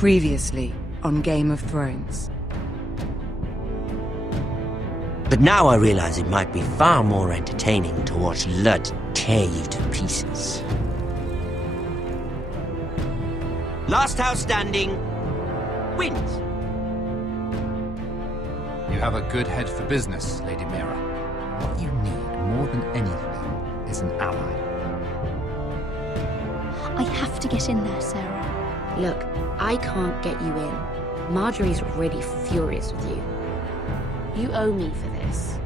Previously on Game of Thrones. But now I realize it might be far more entertaining to watch Lud tear you to pieces. Last house standing wins. You have a good head for business, Lady Mira. What you need more than anything is an ally. I have to get in there, Sarah. Look, I can't get you in. Marjorie's already furious with you. You owe me for this.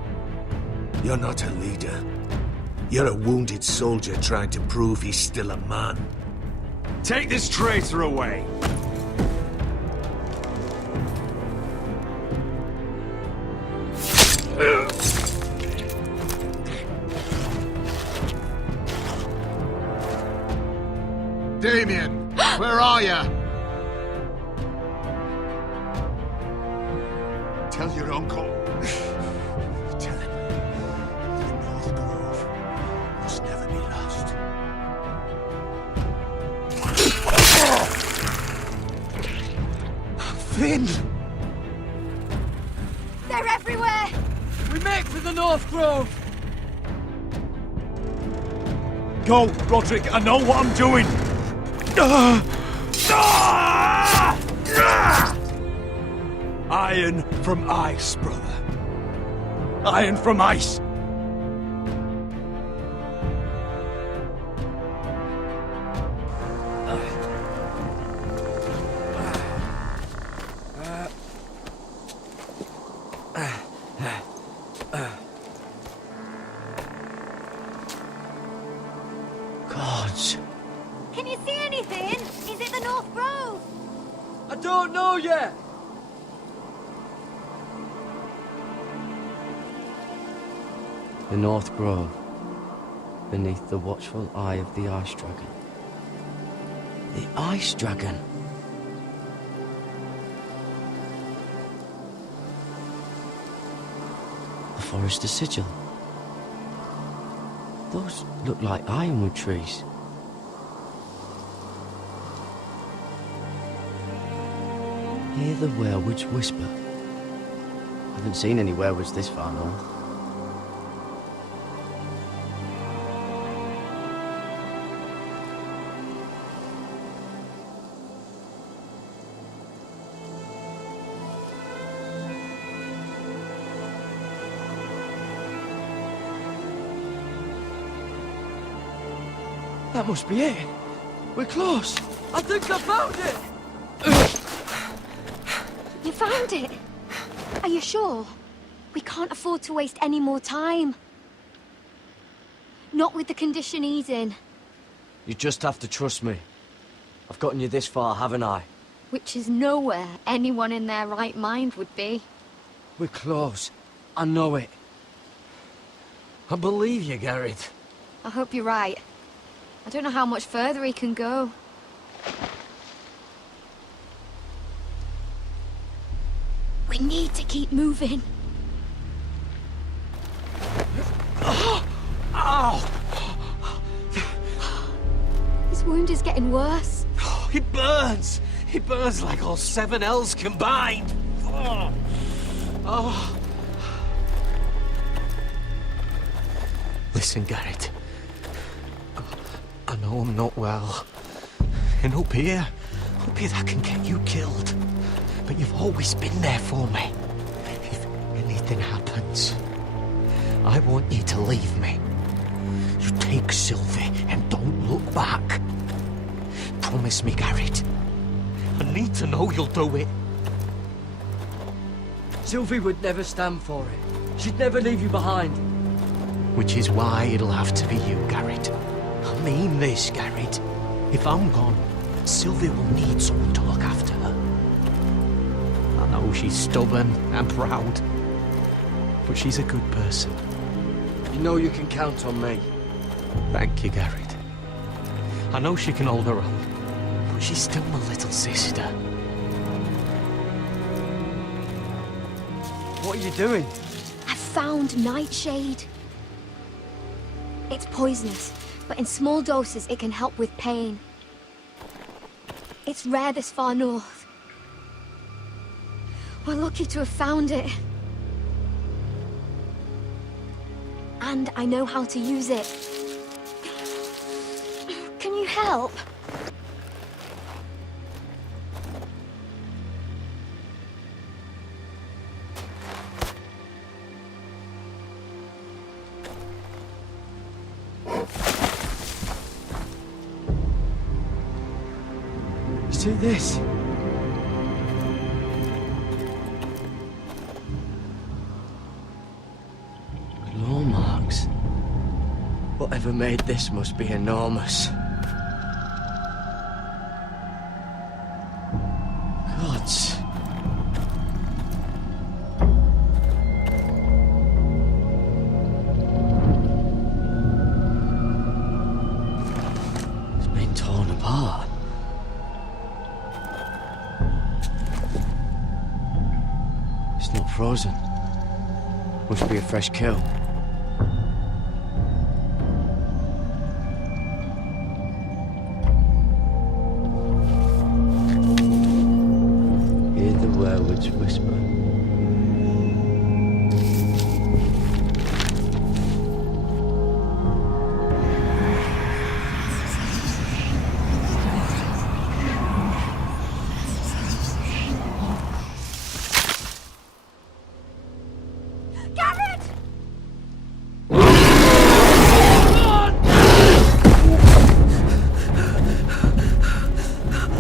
You're not a leader. You're a wounded soldier trying to prove he's still a man. Take this traitor away! Damien, where are ya? Tell your uncle. Tell him the North Grove must never be lost. Finn! They're everywhere! We make for the North Grove! Go, Roderick, I know what I'm doing! Iron from ice, brother. Iron from ice. Gods. Can you see anything? Is it the North Grove? I don't know yet! The North Grove, beneath the watchful eye of the Ice Dragon. The Ice Dragon. The Forester Sigil. Those look like ironwood trees. Hear the werewolves whisper. Haven't seen any werewolves this far north. That must be it. We're close. I think I found it! You found it? Are you sure? We can't afford to waste any more time. Not with the condition he's in. You just have to trust me. I've gotten you this far, haven't I? Which is nowhere anyone in their right mind would be. We're close. I know it. I believe you, Garrett. I hope you're right. I don't know how much further he can go. We need to keep moving. Ow! His wound is getting worse. It burns! It burns like all 7 L's combined! Oh. Listen, Garrett. I know I'm not well. And up here that can get you killed. But you've always been there for me. If anything happens, I want you to leave me. You take Sylvie and don't look back. Promise me, Garrett. I need to know you'll do it. Sylvie would never stand for it. She'd never leave you behind. Which is why it'll have to be you, Garrett. I mean this, Garrett. If I'm gone, Sylvie will need someone to look after her. I know she's stubborn and proud, but she's a good person. You know you can count on me. Thank you, Garrett. I know she can hold her own, but she's still my little sister. What are you doing? I found Nightshade. It's poisonous, but in small doses it can help with pain. It's rare this far north, We're lucky to have found it. And I know how to use it. Can you help? Let's do this. Claw marks. Whatever made this must be enormous. Gods. It's been torn apart. It's not frozen. Must be a fresh kill. Hear the werewolves whisper.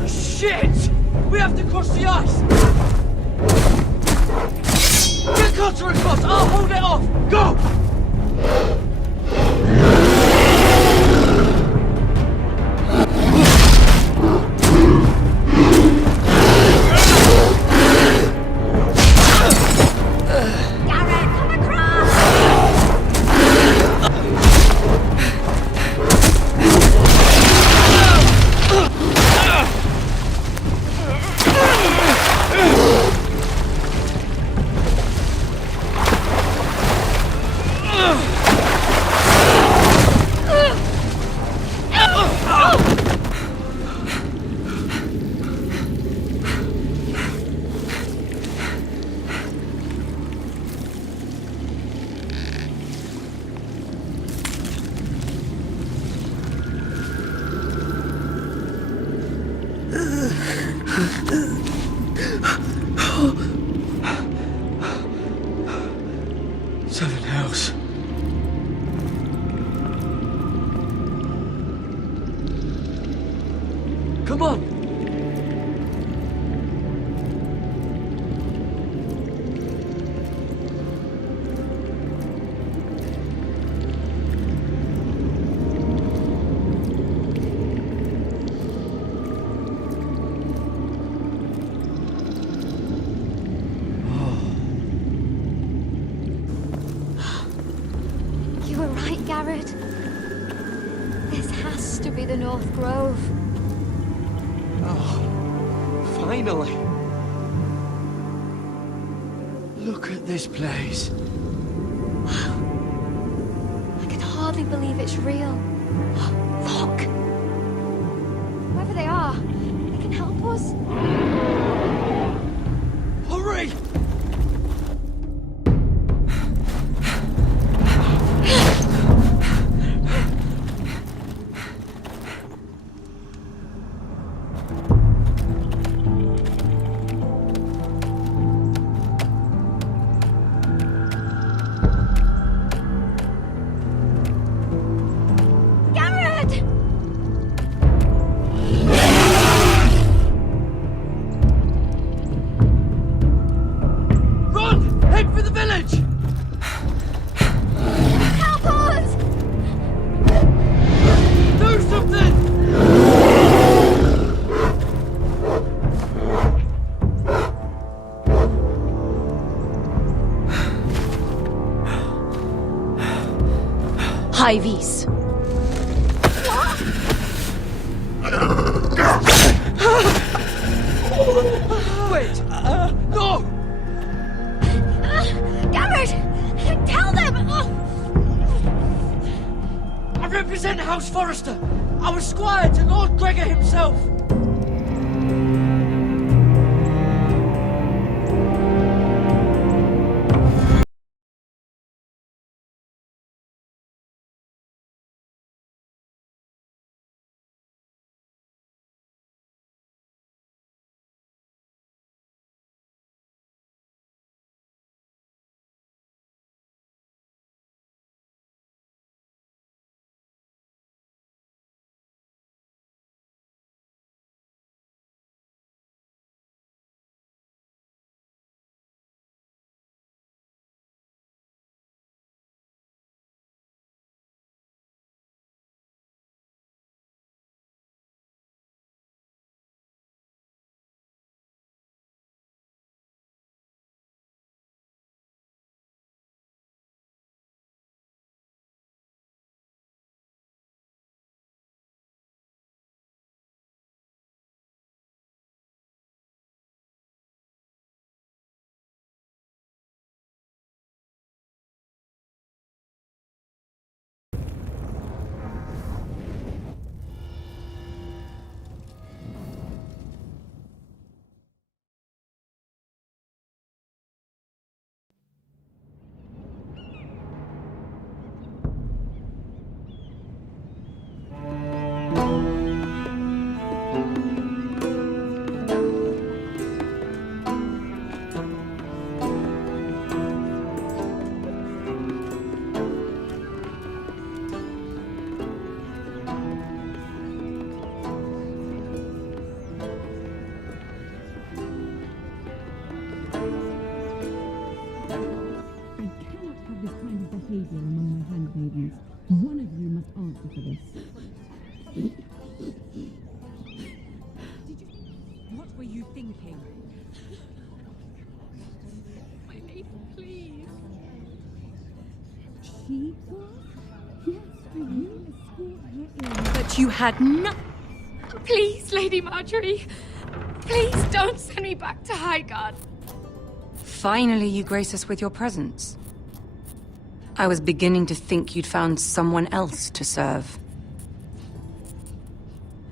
Shit! We have to cross the ice! Get Cutter across! I'll hold it off! Go! Garrett, come across! Seven hells. Come on! You were right, Garrett. This has to be the North Grove. Oh, finally. Look at this place. I can hardly believe it's real. Look! Whoever they are, they can help us. Hurry! Garrett! Run! Head for the village! Help us! Do something! High vis. Wait! No! Garrett! Tell them! I represent House Forrester. I was squire to Lord Gregor himself. were you thinking? My lady, please. She was? Yes, for you escort her in. But you had no... Please, Lady Marjorie. Please don't send me back to Highgarden. Finally, you grace us with your presence. I was beginning to think you'd found someone else to serve.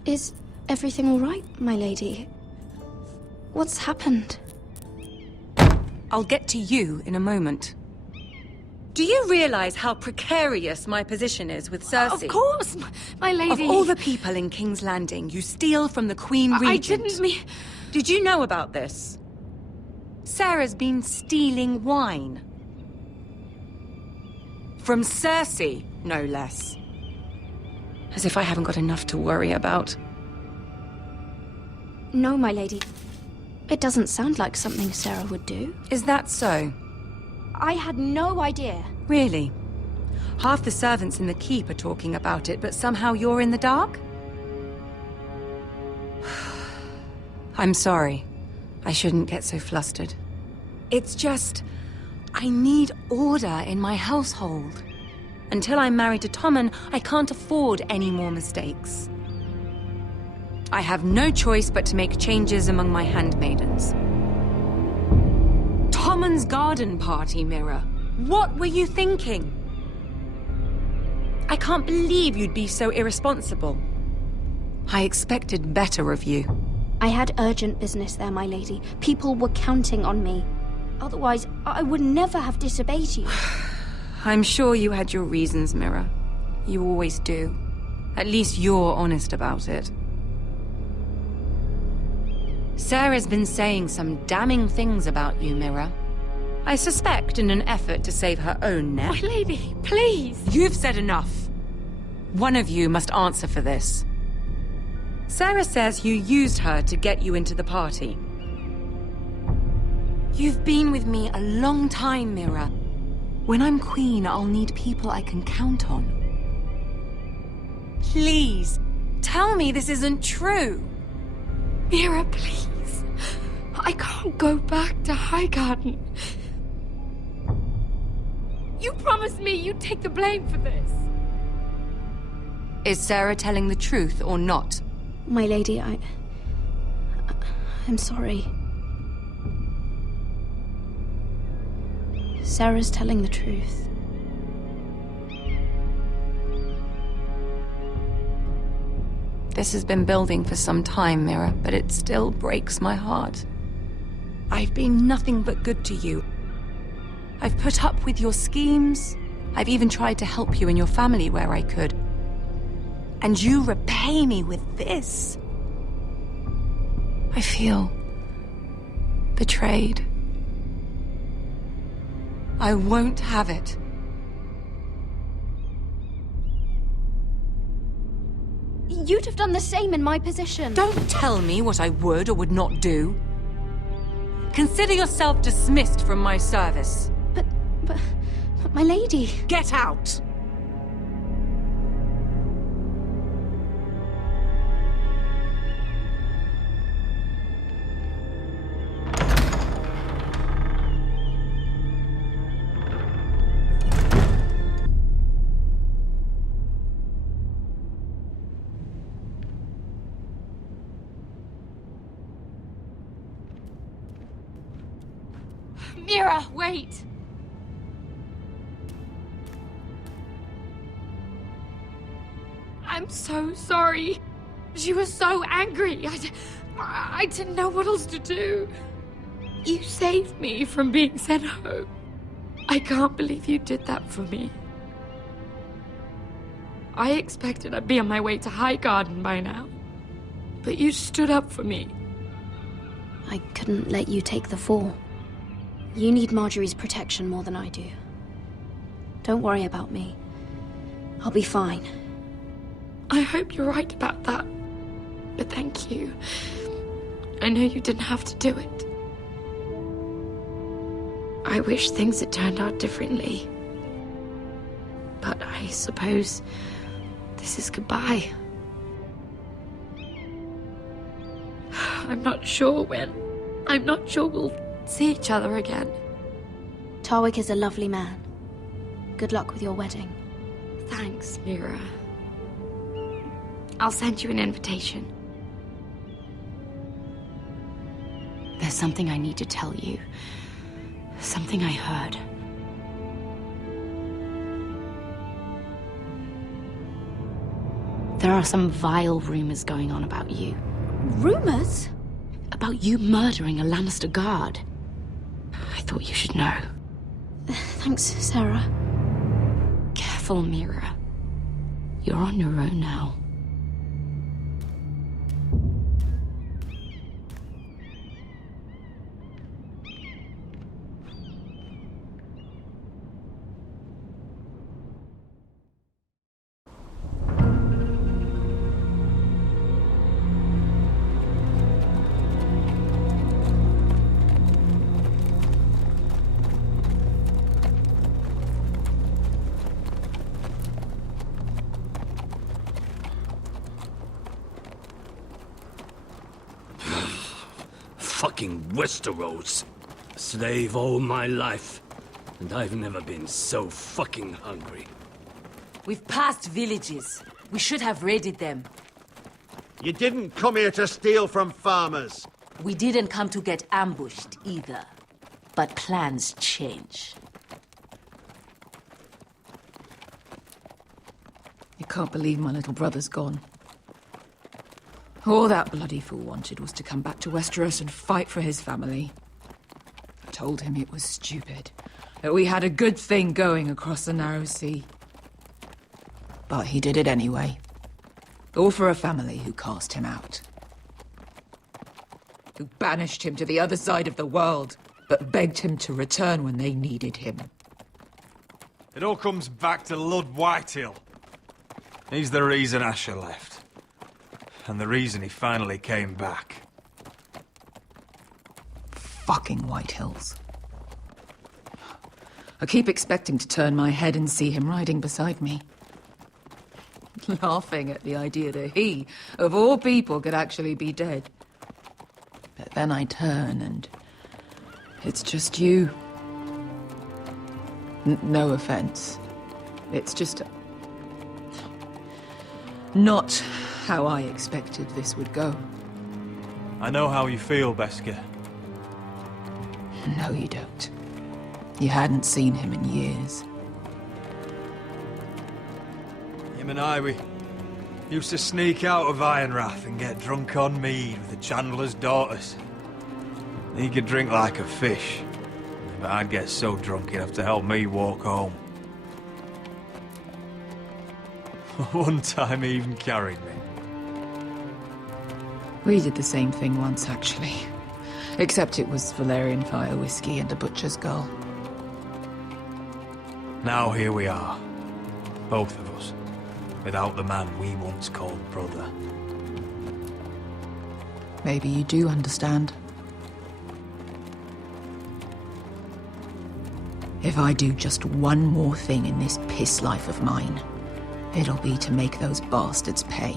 Is everything all right, my lady? What's happened? I'll get to you in a moment. Do you realize how precarious my position is with Cersei? Of course, my lady. Of all the people in King's Landing, you steal from the Queen Regent. I didn't mean... Did you know about this? Sarah's been stealing wine. From Cersei, no less. As if I haven't got enough to worry about. No, my lady. It doesn't sound like something Sarah would do. Is that so? I had no idea. Really? Half the servants in the keep are talking about it, but somehow you're in the dark? I'm sorry. I shouldn't get so flustered. It's just... I need order in my household. Until I'm married to Tommen, I can't afford any more mistakes. I have no choice but to make changes among my handmaidens. Tommen's garden party, Mira. What were you thinking? I can't believe you'd be so irresponsible. I expected better of you. I had urgent business there, my lady. People were counting on me. Otherwise, I would never have disobeyed you. I'm sure you had your reasons, Mira. You always do. At least you're honest about it. Sarah's been saying some damning things about you, Mira. I suspect in an effort to save her own neck. My lady, please. You've said enough. One of you must answer for this. Sarah says you used her to get you into the party. You've been with me a long time, Mira. When I'm queen, I'll need people I can count on. Please, tell me this isn't true. Mira, please. I can't go back to Highgarden. You promised me you'd take the blame for this. Is Sarah telling the truth or not? My lady, I'm sorry. Sarah's telling the truth. This has been building for some time, Mira, but it still breaks my heart. I've been nothing but good to you. I've put up with your schemes. I've even tried to help you and your family where I could. And you repay me with this. I feel betrayed. I won't have it. You'd have done the same in my position. Don't tell me what I would or would not do. Consider yourself dismissed from my service. But my lady... Get out! Mira, wait! I'm so sorry. She was so angry. I didn't know what else to do. You saved me from being sent home. I can't believe you did that for me. I expected I'd be on my way to Highgarden by now. But you stood up for me. I couldn't let you take the fall. You need Marjorie's protection more than I do. Don't worry about me. I'll be fine. I hope you're right about that. But thank you. I know you didn't have to do it. I wish things had turned out differently. But I suppose this is goodbye. I'm not sure when. I'm not sure we'll see each other again. Tarwick is a lovely man. Good luck with your wedding. Thanks, Mira. I'll send you an invitation. There's something I need to tell you. Something I heard. There are some vile rumors going on about you. Rumors? About you murdering a Lannister guard. I thought you should know. Thanks, Sarah. Careful, Mira. You're on your own now. Fucking Westeros. Slave all my life, and I've never been so fucking hungry. We've passed villages. We should have raided them. You didn't come here to steal from farmers. We didn't come to get ambushed either. But plans change. You can't believe my little brother's gone. All that bloody fool wanted was to come back to Westeros and fight for his family. I told him it was stupid, that we had a good thing going across the narrow sea. But he did it anyway. All for a family who cast him out. Who banished him to the other side of the world, but begged him to return when they needed him. It all comes back to Lord Whitehill. He's the reason Asher left. And the reason he finally came back. Fucking Whitehills. I keep expecting to turn my head and see him riding beside me. Laughing at the idea that he, of all people, could actually be dead. But then I turn and it's just you. No offense. It's just not how I expected this would go. I know how you feel, Beskar. No, you don't. You hadn't seen him in years. Him and I, we used to sneak out of Ironrath and get drunk on mead with the Chandler's daughters. He could drink like a fish, but I'd get so drunk he'd have to help me walk home. One time he even carried me. We did the same thing once, actually. Except it was Valerian fire whiskey and a butcher's girl. Now here we are. Both of us. Without the man we once called brother. Maybe you do understand. If I do just one more thing in this piss life of mine, it'll be to make those bastards pay.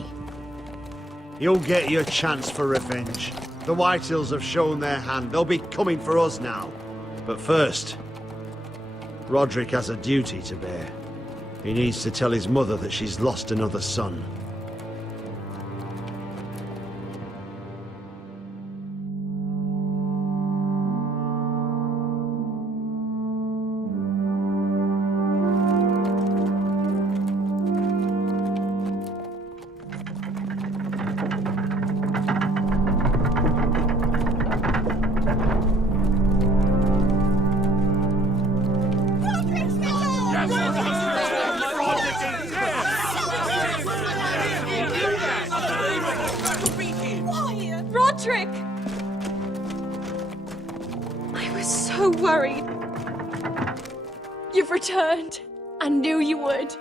You'll get your chance for revenge. The Whitehills have shown their hand. They'll be coming for us now. But first, Roderick has a duty to bear. He needs to tell his mother that she's lost another son. Roderick! I was so worried. You've returned. I knew you would.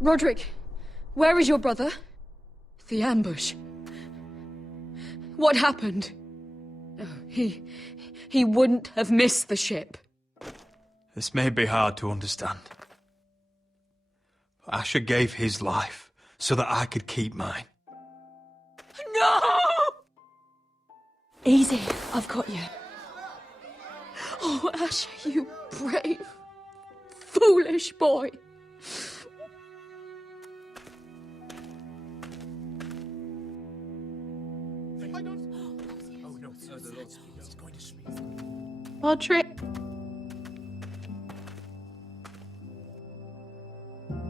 Roderick, where is your brother? The ambush. What happened? Oh, he wouldn't have missed the ship. This may be hard to understand. But Asher gave his life so that I could keep mine. No! Easy, I've got you. Oh, Asher, you brave, foolish boy. Roderick.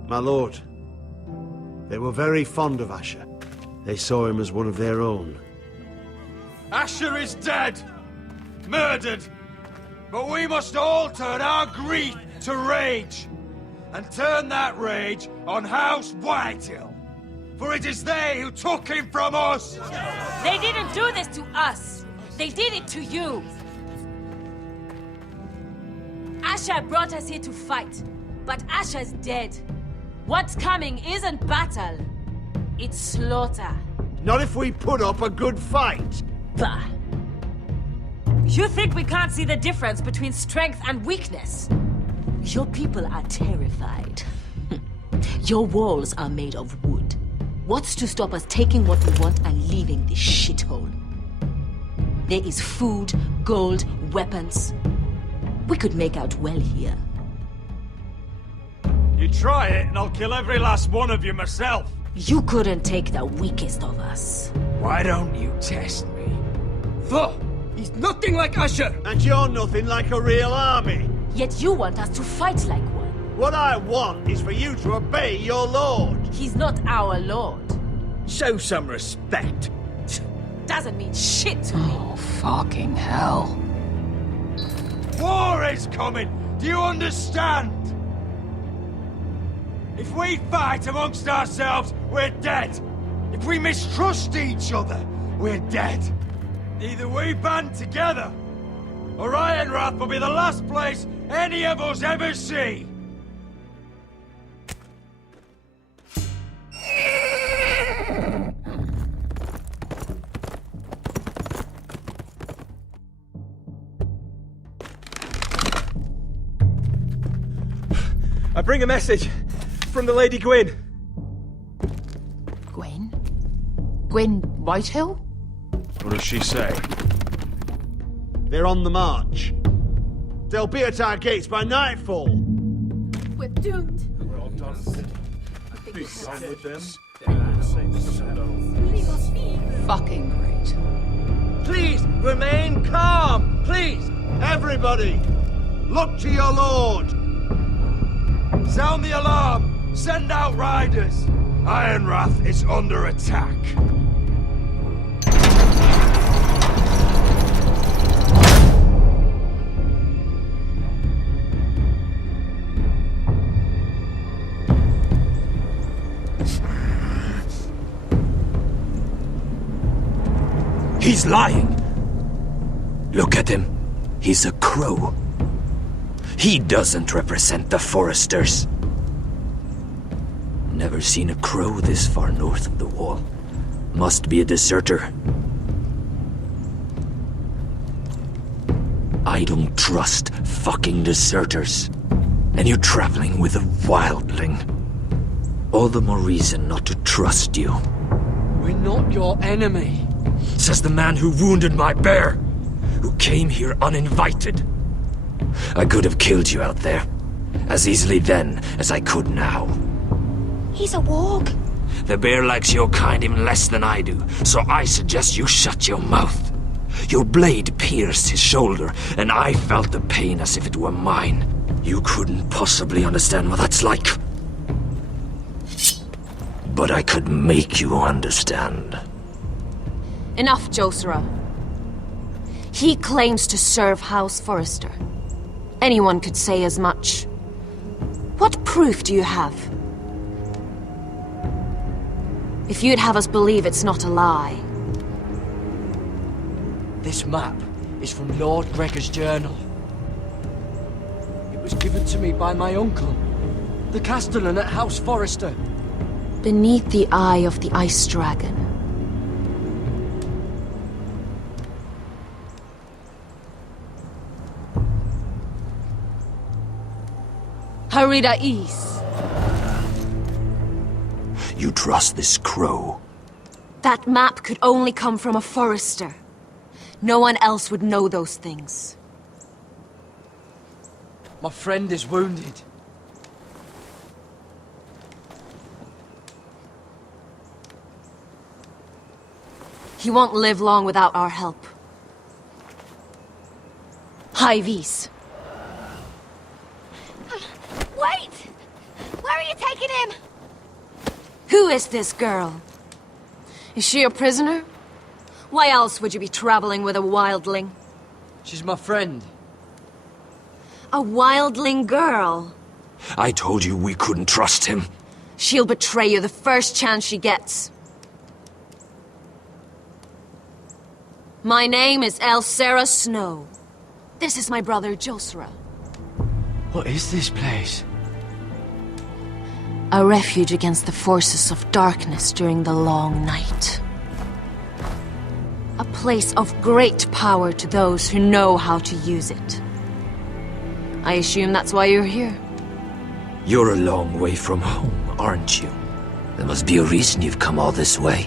My lord, they were very fond of Asher. They saw him as one of their own. Asher is dead! Murdered! But we must all turn our grief to rage! And turn that rage on House Whitehill! For it is they who took him from us! They didn't do this to us! They did it to you! Asher brought us here to fight, but Asher's dead. What's coming isn't battle, it's slaughter. Not if we put up a good fight! Bah! You think we can't see the difference between strength and weakness? Your people are terrified. Your walls are made of wood. What's to stop us taking what we want and leaving this shithole? There is food, gold, weapons. We could make out well here. You try it and I'll kill every last one of you myself. You couldn't take the weakest of us. Why don't you test me? He's nothing like Asher! And you're nothing like a real army! Yet you want us to fight like one. What I want is for you to obey your lord! He's not our lord. Show some respect. Doesn't mean shit to me. Oh, fucking hell. War is coming! Do you understand? If we fight amongst ourselves, we're dead. If we mistrust each other, we're dead. Either we band together, or Ironrath will be the last place any of us ever see. I bring a message from the Lady Gwyn. Gwyn? Gwyn Whitehill? What does she say? They're on the march. They'll be at our gates by nightfall. We're doomed. We're all done. Be done with them. Fucking great. Please, remain calm! Please! Everybody! Look to your lord! Sound the alarm! Send out riders! Ironrath is under attack. He's lying. Look at him. He's a crow. He doesn't represent the Foresters. Never seen a crow this far north of the wall. Must be a deserter. I don't trust fucking deserters. And you're traveling with a wildling. All the more reason not to trust you. We're not your enemy. Says the man who wounded my bear, who came here uninvited. I could have killed you out there, as easily then as I could now. He's a warg. The bear likes your kind even less than I do, so I suggest you shut your mouth. Your blade pierced his shoulder, and I felt the pain as if it were mine. You couldn't possibly understand what that's like. But I could make you understand. Enough, Josera. He claims to serve House Forrester. Anyone could say as much. What proof do you have? If you'd have us believe it's not a lie. This map is from Lord Gregor's journal. It was given to me by my uncle, the Castellan at House Forrester. Beneath the eye of the Ice Dragon. Harida'is. You trust this crow? That map could only come from a forester. No one else would know those things. My friend is wounded. He won't live long without our help. Hivis. Wait! Where are you taking him? Who is this girl? Is she a prisoner? Why else would you be traveling with a wildling? She's my friend. A wildling girl? I told you we couldn't trust him. She'll betray you the first chance she gets. My name is Elsera Snow. This is my brother Josra. What is this place? A refuge against the forces of darkness during the long night. A place of great power to those who know how to use it. I assume that's why you're here. You're a long way from home, aren't you? There must be a reason you've come all this way.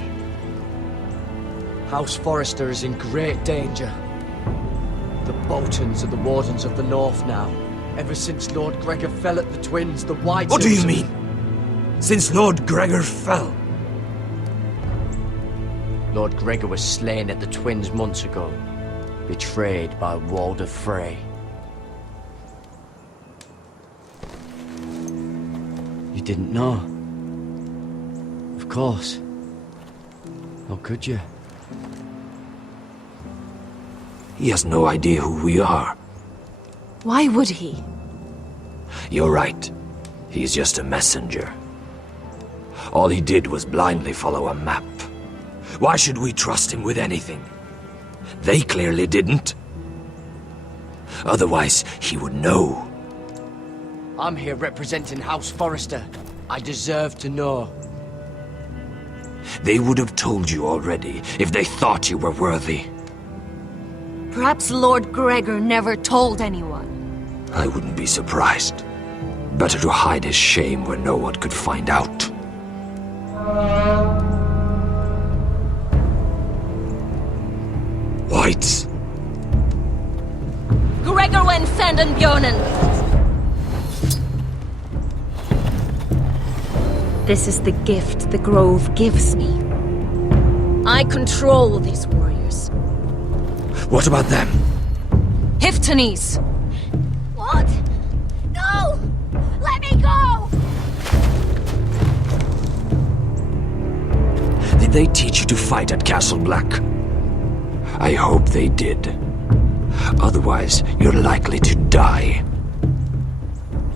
House Forrester is in great danger. The Boltons are the Wardens of the North now. Ever since Lord Gregor fell at the Twins, the White... What do you mean? Since Lord Gregor fell? Lord Gregor was slain at the Twins months ago. Betrayed by Walder Frey. You didn't know? Of course. How could you? He has no idea who we are. Why would he? You're right. He's just a messenger. All he did was blindly follow a map. Why should we trust him with anything? They clearly didn't. Otherwise, he would know. I'm here representing House Forrester. I deserve to know. They would have told you already, if they thought you were worthy. Perhaps Lord Gregor never told anyone. I wouldn't be surprised. Better to hide his shame where no one could find out. Whites. Gregor wen fanden Björnen. This is the gift the Grove gives me. I control these warriors. What about them? Hiftanes! What? No! Let me go! Did they teach you to fight at Castle Black? I hope they did. Otherwise, you're likely to die.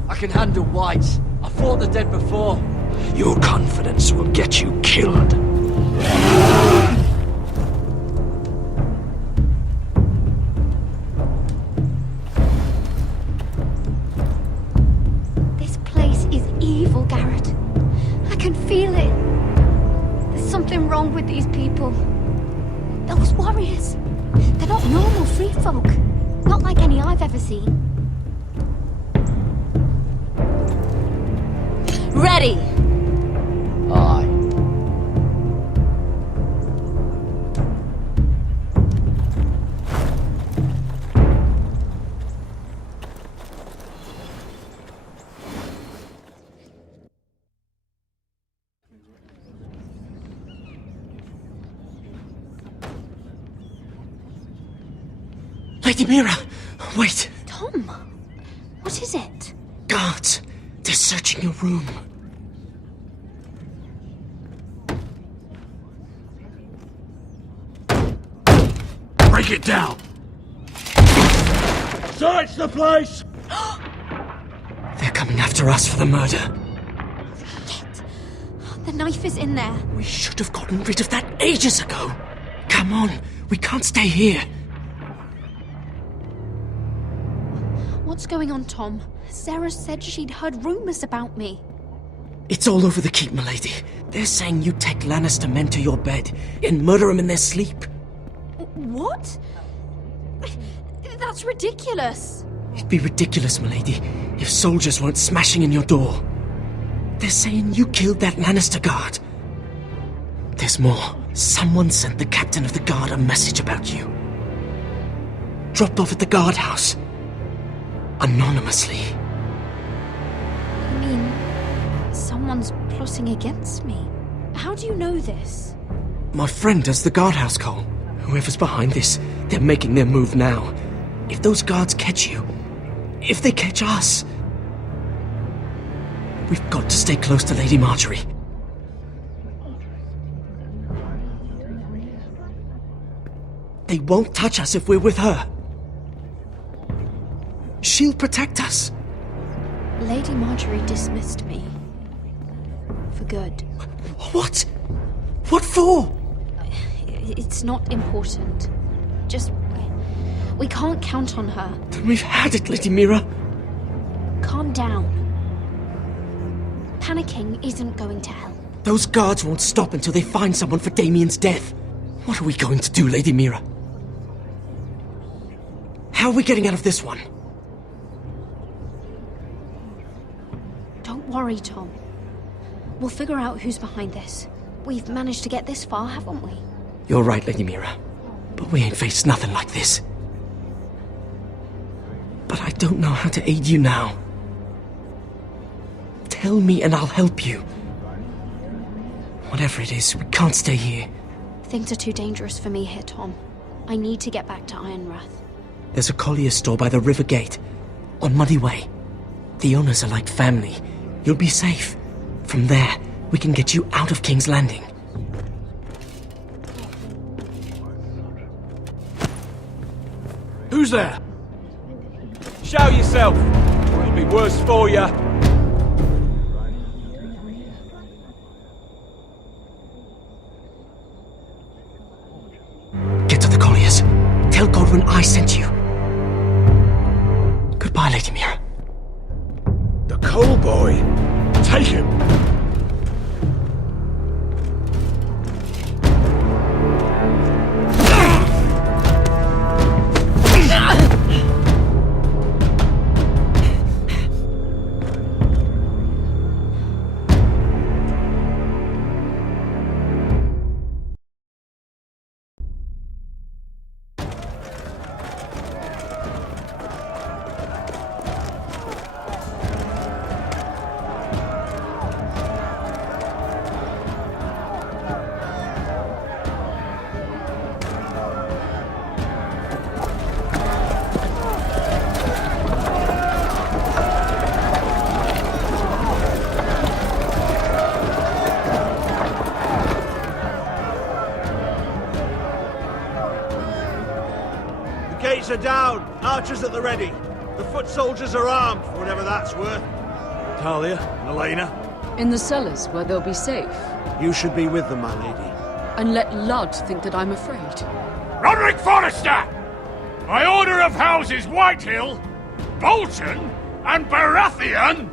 I can handle Whites. I fought the dead before. Your confidence will get you killed. This place is evil, Garrett. I can feel it. There's something wrong with these people. Those warriors. They're not normal free folk. Not like any I've ever seen. Ready! Aye. Lady Mira! Wait! Tom! What is it? Guards! They're searching your room. Break it down! Search the place! They're coming after us for the murder. The knife is in there. We should have gotten rid of that ages ago. Come on, we can't stay here. What's going on, Tom? Sarah said she'd heard rumors about me. It's all over the keep, milady. They're saying you take Lannister men to your bed and murder them in their sleep. What? That's ridiculous. It'd be ridiculous, milady, if soldiers weren't smashing in your door. They're saying you killed that Lannister guard. There's more. Someone sent the captain of the guard a message about you. Dropped off at the guardhouse. Anonymously. You mean someone's plotting against me? How do you know this? My friend does the guardhouse call. Whoever's behind this, they're making their move now. If those guards catch you, if they catch us, we've got to stay close to Lady Marjorie. They won't touch us if we're with her. She'll protect us. Lady Marjorie dismissed me. For good. What? What for? It's not important. Just... we can't count on her. Then we've had it, Lady Mira. Calm down. Panicking isn't going to help. Those guards won't stop until they find someone for Damien's death. What are we going to do, Lady Mira? How are we getting out of this one? Don't worry, Tom. We'll figure out who's behind this. We've managed to get this far, haven't we? You're right, Lady Mira. But we ain't faced nothing like this. But I don't know how to aid you now. Tell me and I'll help you. Whatever it is, we can't stay here. Things are too dangerous for me here, Tom. I need to get back to Ironrath. There's a collier store by the river gate, on Muddy Way. The owners are like family. You'll be safe. From there, we can get you out of King's Landing. Who's there? Show yourself, or it'll be worse for you. Get to the colliers. Tell Godwin I sent you. Goodbye, Lady Mira. The Cole boy. Take him. Gates are down. Archers at the ready. The foot soldiers are armed, for whatever that's worth. Talia and Elena? In the cellars, where they'll be safe. You should be with them, my lady. And let Ludd think that I'm afraid. Roderick Forrester! By order of Houses Whitehill, Bolton, and Baratheon,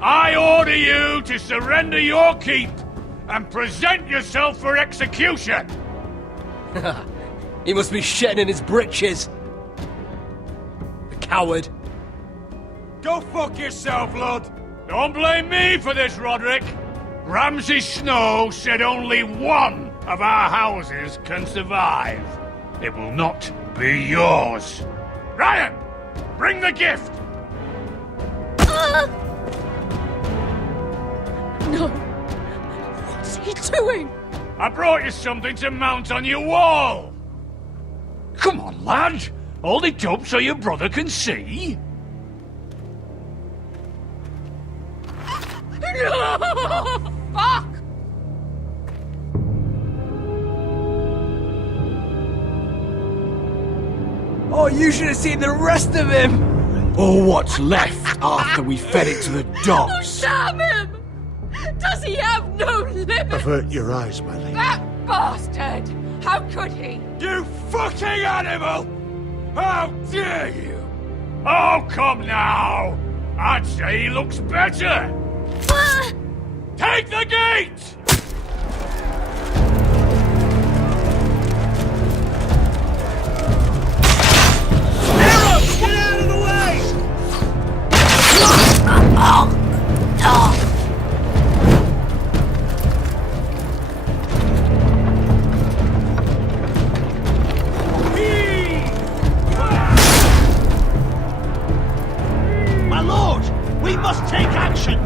I order you to surrender your keep and present yourself for execution! He must be shitting in his britches. The coward. Go fuck yourself, lad! Don't blame me for this, Roderick! Ramsay Snow said only one of our houses can survive. It will not be yours. Ryan, bring the gift! No! What's he doing? I brought you something to mount on your wall! Come on, lad! Hold it up so your brother can see! No! Fuck! Oh, you should have seen the rest of him! Or what's left after we fed it to the dogs. Damn him! Does he have no limit? Avert your eyes, my lady. That bastard! How could he? You fucking animal! How dare you! Oh, come now! I'd say he looks better! Take the gate! Arrows! Get out of the way! We must take action!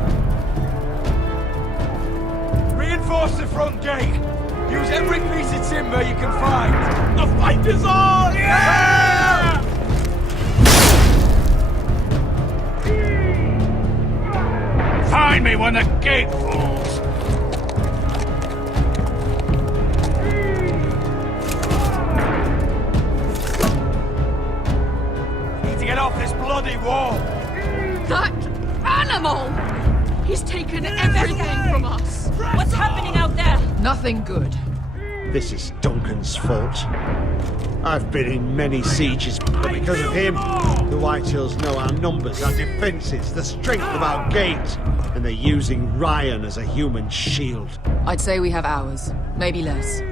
Reinforce the front gate! Use every piece of timber you can find! The fight is on! Yeah! Find me when the gate falls! Need to get off this bloody wall! That animal! He's taken everything from us! What's happening out there? Nothing good. This is Duncan's fault. I've been in many sieges, but because of him, the Whitehills know our numbers, our defences, the strength of our gate, and they're using Ryan as a human shield. I'd say we have hours, maybe less.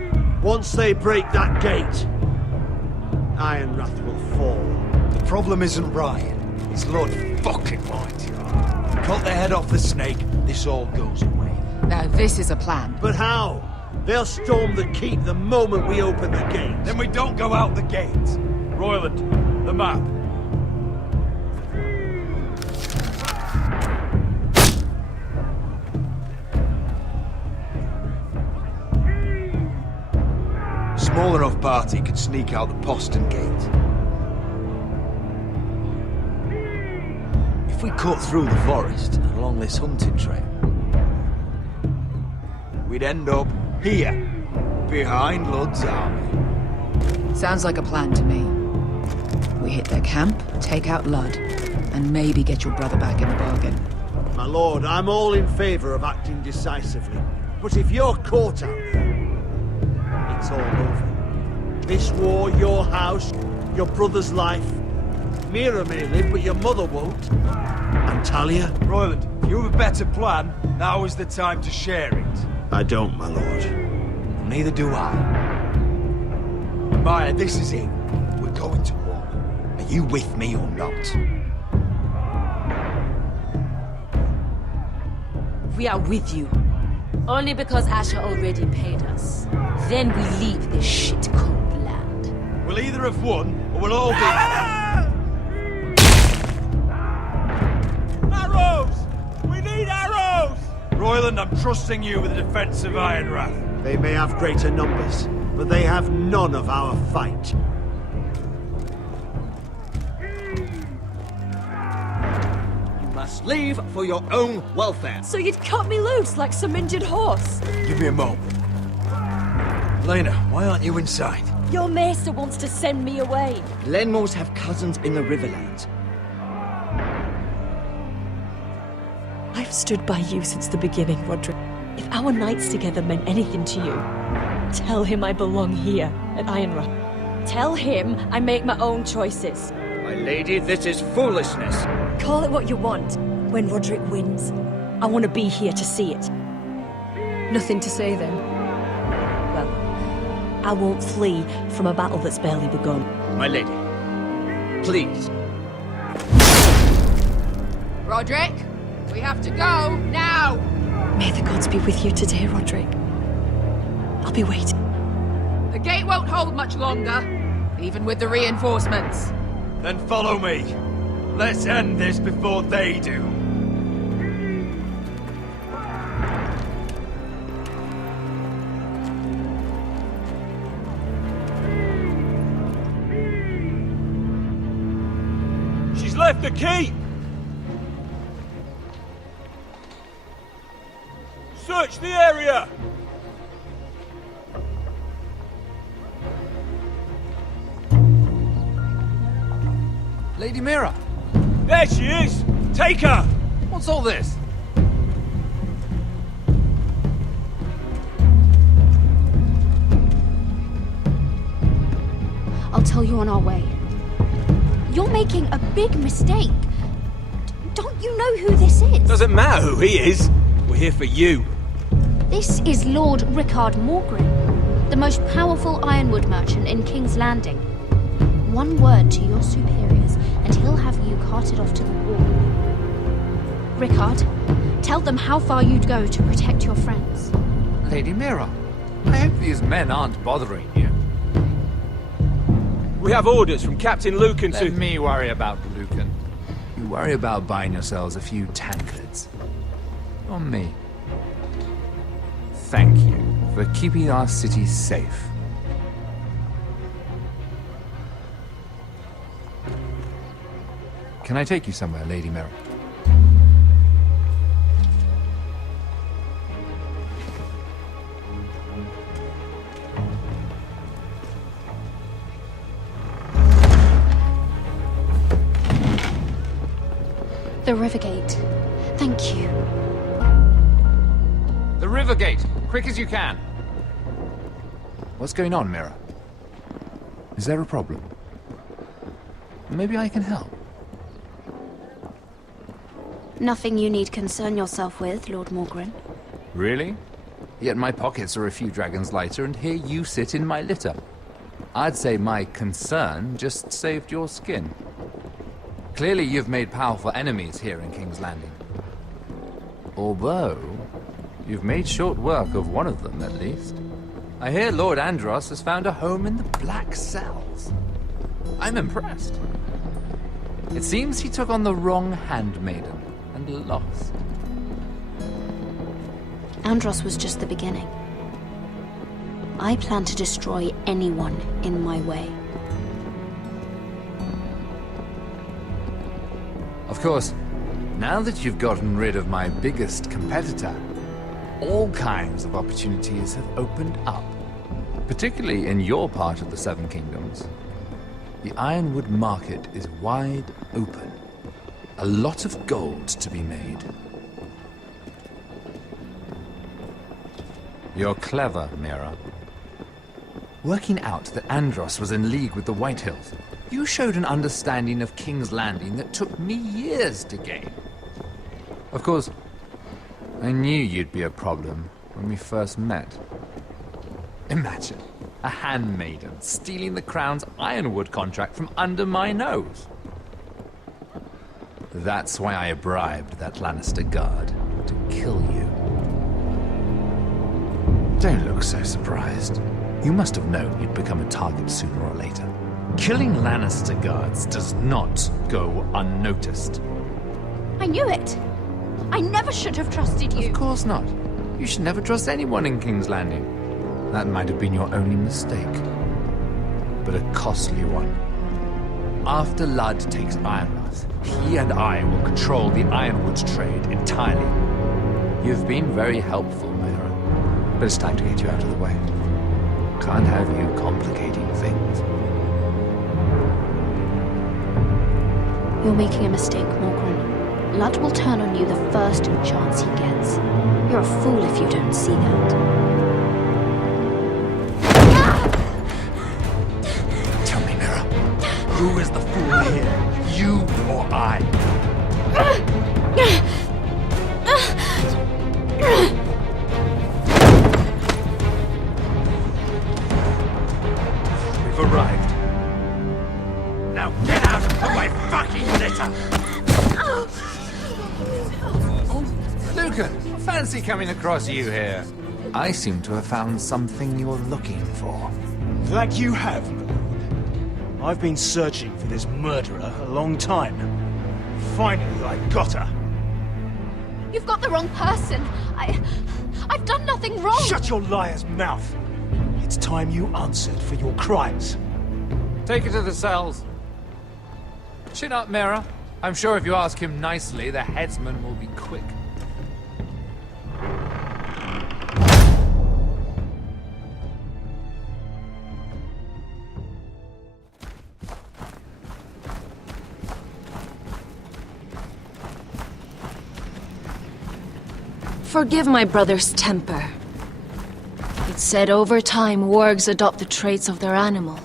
Once they break that gate, Ironrath will fall. The problem isn't Ryan, it's Lord fucking Whitehill. Cut the head off the snake, this all goes away. Now this is a plan. But how? They'll storm the keep the moment we open the gate. Then we don't go out the gate. Royland, the map. Small enough party could sneak out the postern gate. If we cut through the forest and along this hunting trail, we'd end up here, behind Lud's army. Sounds like a plan to me. We hit their camp, take out Lud, and maybe get your brother back in the bargain. My lord, I'm all in favour of acting decisively. But if you're caught out there, it's all over. This war, your house, your brother's life. Mira may live, but your mother won't. And Talia? Royland, if you have a better plan, now is the time to share it. I don't, my lord. Neither do I. Maya, this is it. We're going to war. Are you with me or not? We are with you. Only because Asher already paid us. Then we leave this shit-cold land. We'll either have won, or we'll all be... Arrows! We need arrows! Royland, I'm trusting you with the defense of Ironrath. They may have greater numbers, but they have none of our fight. You must leave for your own welfare. So you'd cut me loose like some injured horse? Give me a moment. Lena, why aren't you inside? Your maester wants to send me away. Glenmores have cousins in the Riverlands. I've stood by you since the beginning, Roderick. If our nights together meant anything to you, tell him I belong here at Ironrath. Tell him I make my own choices. My lady, this is foolishness. Call it what you want. When Roderick wins, I want to be here to see it. Nothing to say then? Well, I won't flee from a battle that's barely begun. My lady, please. Roderick, we have to go, now! May the gods be with you today, Roderick. I'll be waiting. The gate won't hold much longer, even with the reinforcements. Then follow me. Let's end this before they do. She's left the keep! Search the area! Lady Mira! There she is! Take her! What's all this? I'll tell you on our way. You're making a big mistake. Don't you know who this is? Doesn't matter who he is. We're here for you. This is Lord Rickard Morgrim, the most powerful ironwood merchant in King's Landing. One word to your superiors, and he'll have you carted off to the war. Rickard, tell them how far you'd go to protect your friends. Lady Mira, I hope these men aren't bothering you. We have orders from Captain Lucan to... Let me worry about Lucan. You worry about buying yourselves a few tankards. On me. Thank you for keeping our city safe. Can I take you somewhere, Lady Mira? The river gate. Thank you. The river gate! Quick as you can! What's going on, Mira? Is there a problem? Maybe I can help. Nothing you need concern yourself with, Lord Morgren. Really? Yet my pockets are a few dragons lighter, and here you sit in my litter. I'd say my concern just saved your skin. Clearly you've made powerful enemies here in King's Landing. Although, you've made short work of one of them, at least. I hear Lord Andros has found a home in the Black Cells. I'm impressed. It seems he took on the wrong handmaiden and lost. Andros was just the beginning. I plan to destroy anyone in my way. Of course, now that you've gotten rid of my biggest competitor, all kinds of opportunities have opened up. Particularly in your part of the Seven Kingdoms. The Ironwood market is wide open. A lot of gold to be made. You're clever, Mira. Working out that Andros was in league with the Whitehills, you showed an understanding of King's Landing that took me years to gain. Of course, I knew you'd be a problem when we first met. Imagine a handmaiden stealing the Crown's Ironwood contract from under my nose. That's why I bribed that Lannister guard to kill you. Don't look so surprised. You must have known you'd become a target sooner or later. Killing Lannister guards does not go unnoticed. I knew it! I never should have trusted you! Of course not. You should never trust anyone in King's Landing. That might have been your only mistake. But a costly one. After Ludd takes Ironrath, he and I will control the Ironwoods trade entirely. You've been very helpful, Mira. But it's time to get you out of the way. Can't have you complicating things. You're making a mistake, Morgren. Ludd will turn on you the first chance he gets. You're a fool if you don't see that. Tell me, Mira, who is the fool here? You or I? We've arrived. Now get out of my fucking litter! Lucan, fancy coming across you here. I seem to have found something you're looking for. That you have, my lord. I've been searching for this murderer a long time. Finally, I got her. You've got the wrong person. I've done nothing wrong. Shut your liar's mouth. It's time you answered for your crimes. Take her to the cells. Chin up, Mira. I'm sure if you ask him nicely, the headsman will be quick. Forgive my brother's temper. It's said over time wargs adopt the traits of their animal.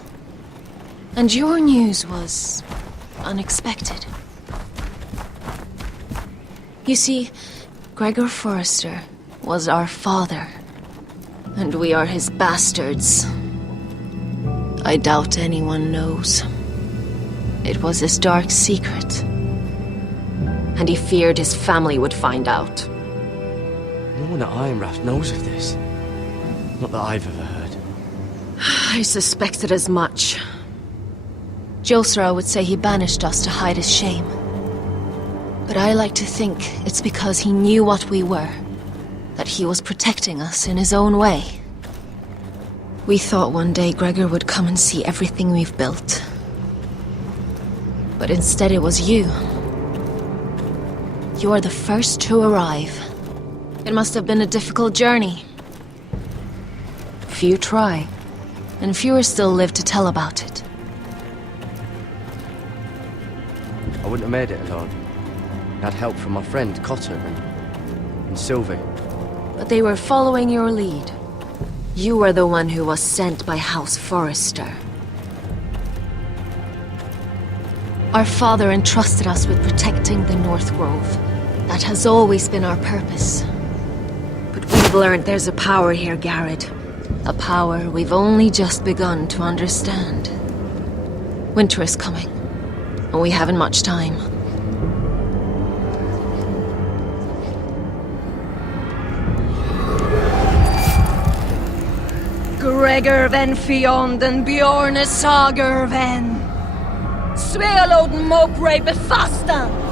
And your news was unexpected. You see, Gregor Forrester was our father, and we are his bastards. I doubt anyone knows. It was his dark secret, and he feared his family would find out. No one at Ironrath knows of this. Not that I've ever heard. I suspected as much. Josra would say he banished us to hide his shame. But I like to think it's because he knew what we were. That he was protecting us in his own way. We thought one day Gregor would come and see everything we've built. But instead it was you. You are the first to arrive. It must have been a difficult journey. Few try, and fewer still live to tell about it. I wouldn't have made it alone. I had help from my friend Cotter and Sylvie. But they were following your lead. You were the one who was sent by House Forrester. Our father entrusted us with protecting the North Grove. That has always been our purpose. But we've learned there's a power here, Garrett. A power we've only just begun to understand. Winter is coming, and we haven't much time. Gregor ven Fionden Bjorne Sager ven. Svealoden Mowbray befastan.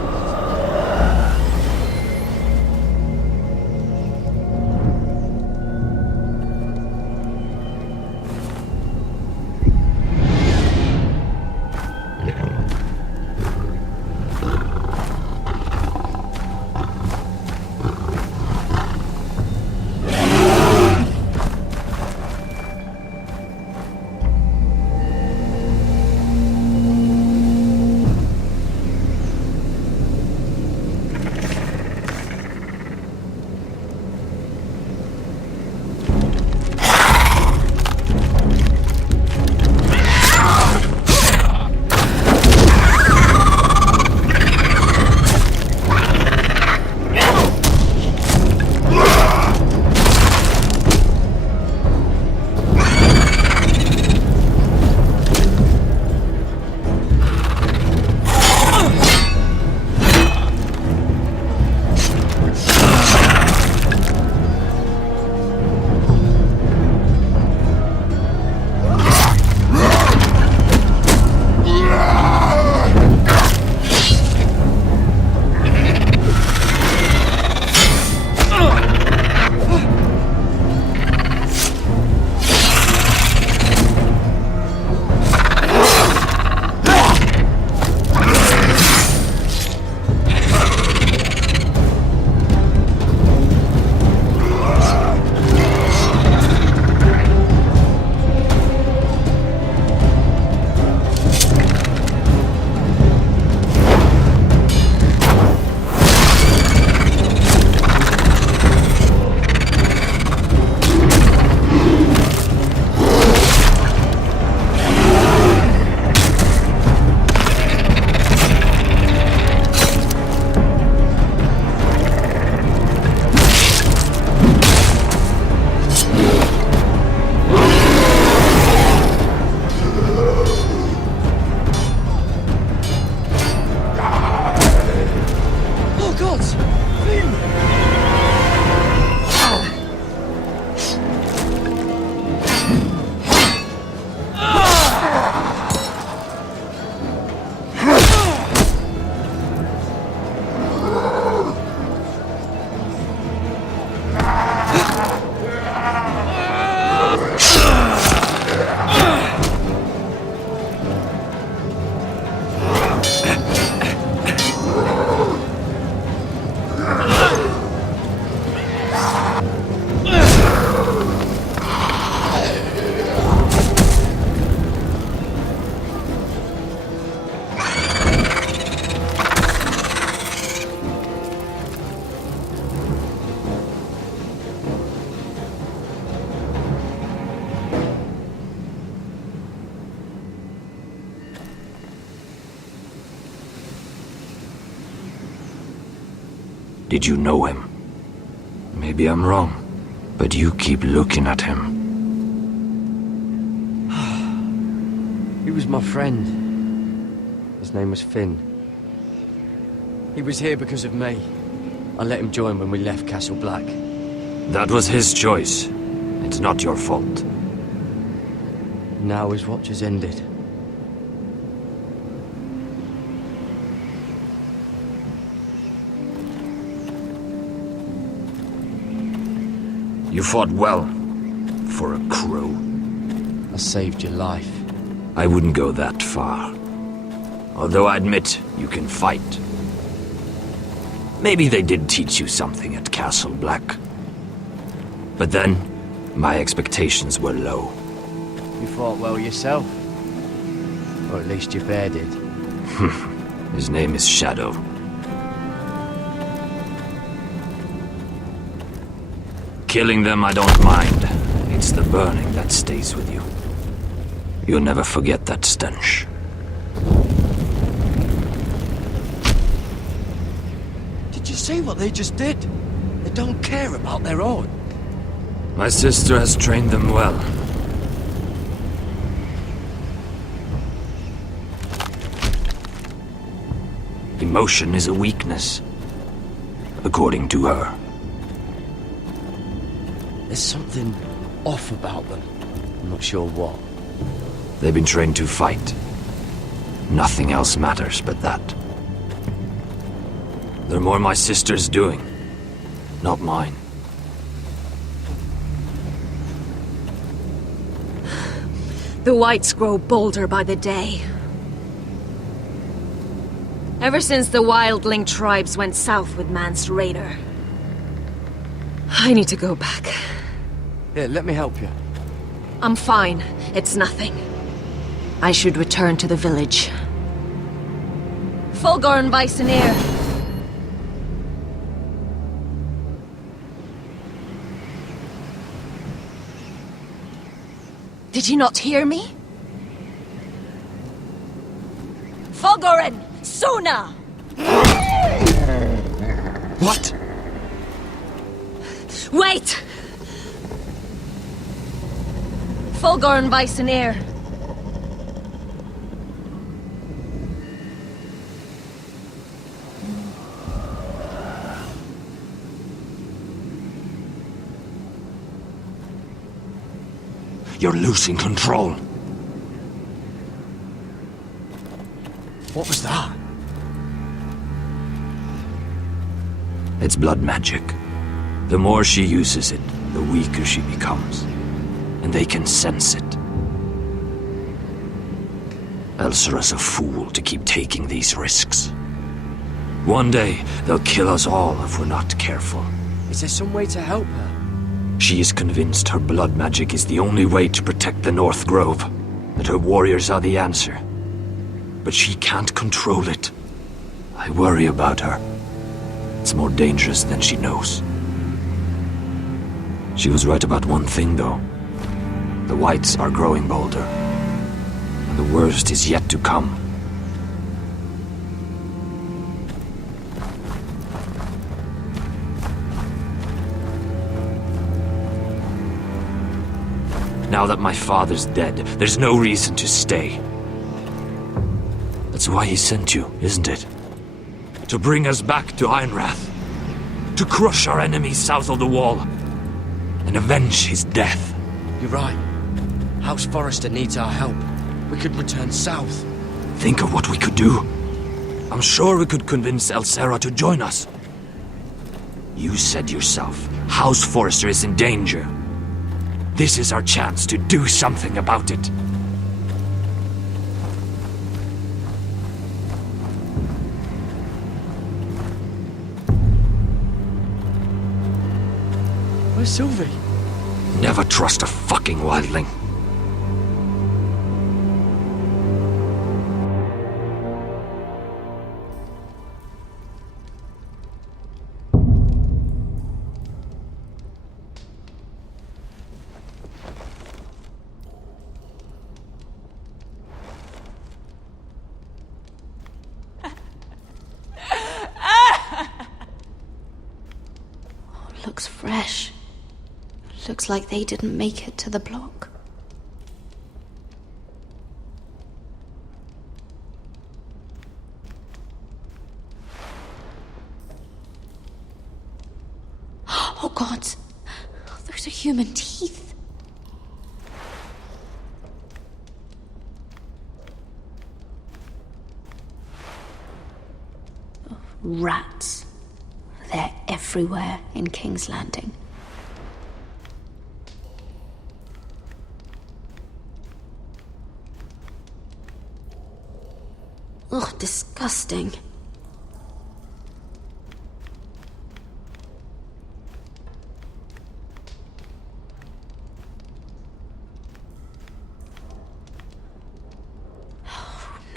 Did you know him? Maybe I'm wrong, but you keep looking at him. He was my friend. His name was Finn. He was here because of me. I let him join when we left Castle Black. That was his choice. It's not your fault. Now his watch has ended. You fought well. For a crow. I saved your life. I wouldn't go that far. Although I admit, you can fight. Maybe they did teach you something at Castle Black. But then, my expectations were low. You fought well yourself. Or at least your bear did. His name is Shadow. Killing them I don't mind. It's the burning that stays with you. You'll never forget that stench. Did you see what they just did? They don't care about their own. My sister has trained them well. Emotion is a weakness, according to her. There's something off about them. I'm not sure what. They've been trained to fight. Nothing else matters but that. They're more my sister's doing, not mine. The Whites grow bolder by the day. Ever since the Wildling tribes went south with Mance Raider. I need to go back. Here, let me help you. I'm fine. It's nothing. I should return to the village. Fulgorn Bisoneer. Did you not hear me? Fulgorn! Sona! What? Wait! Fulgorn Bisoneer. You're losing control. What was that? It's blood magic. The more she uses it, the weaker she becomes. And they can sense it. Elsera's a fool to keep taking these risks. One day, they'll kill us all if we're not careful. Is there some way to help her? She is convinced her blood magic is the only way to protect the North Grove, that her warriors are the answer. But she can't control it. I worry about her. It's more dangerous than she knows. She was right about one thing, though. The Whites are growing bolder. And the worst is yet to come. Now that my father's dead, there's no reason to stay. That's why he sent you, isn't it? To bring us back to Ironrath. To crush our enemies south of the wall. And avenge his death. You're right. House Forrester needs our help. We could return south. Think of what we could do. I'm sure we could convince Elsera to join us. You said yourself, House Forrester is in danger. This is our chance to do something about it. Where's Sylvie? Never trust a fucking wildling. Looks fresh. Looks like they didn't make it to the block. Oh God! Those are human teeth. Rats. They're everywhere in King's Landing. disgusting.